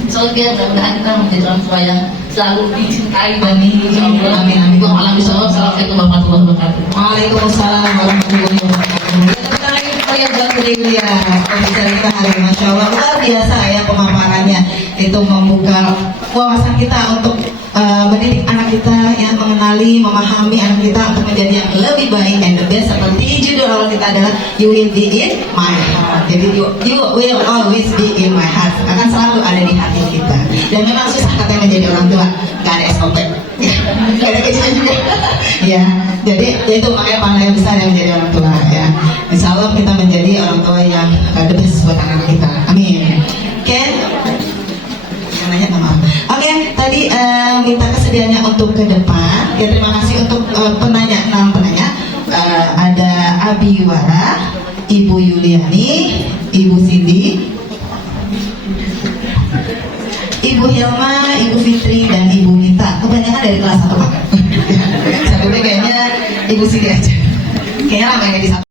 Soalnya mudah-mudahan kita menjadi orang tua yang selalu dicintai dan diinsyaallah. Amin. Assalamualaikum warahmatullahi wabarakatuh. Waalaikumsalam warahmatullahi wabarakatuh. Kita lagi yang buat beliau kita hari Masya Allah luar biasa ya pemaparannya, itu membuka wawasan kita untuk mendidik anak kita, yang mengenali, memahami anak kita untuk menjadi yang lebih baik and the best. Seperti judul awal kita adalah You Will Be In My Heart. Jadi you will always be in my heart, akan selalu ada di hati kita. Dan memang susah katanya menjadi orang tua, gak ada SOP, gak ada kejutan juga. Ya, jadi itu makanya pahala yang besar yang menjadi orang tua ya. Insya Allah kita menjadi orang tua yang the best buat anak kita. Amin. Oke. Oke, tadi minta kesediaannya untuk ke depan. Ya, terima kasih untuk penanya. Ada Abi Wara, Ibu Yuliani, Ibu Cindy, Ibu Hilma, Ibu Fitri, dan Ibu Nita. Kebanyakan dari kelas 1 Pak. Satu kayaknya Ibu Cindy aja. Kayaknya ramai di satu.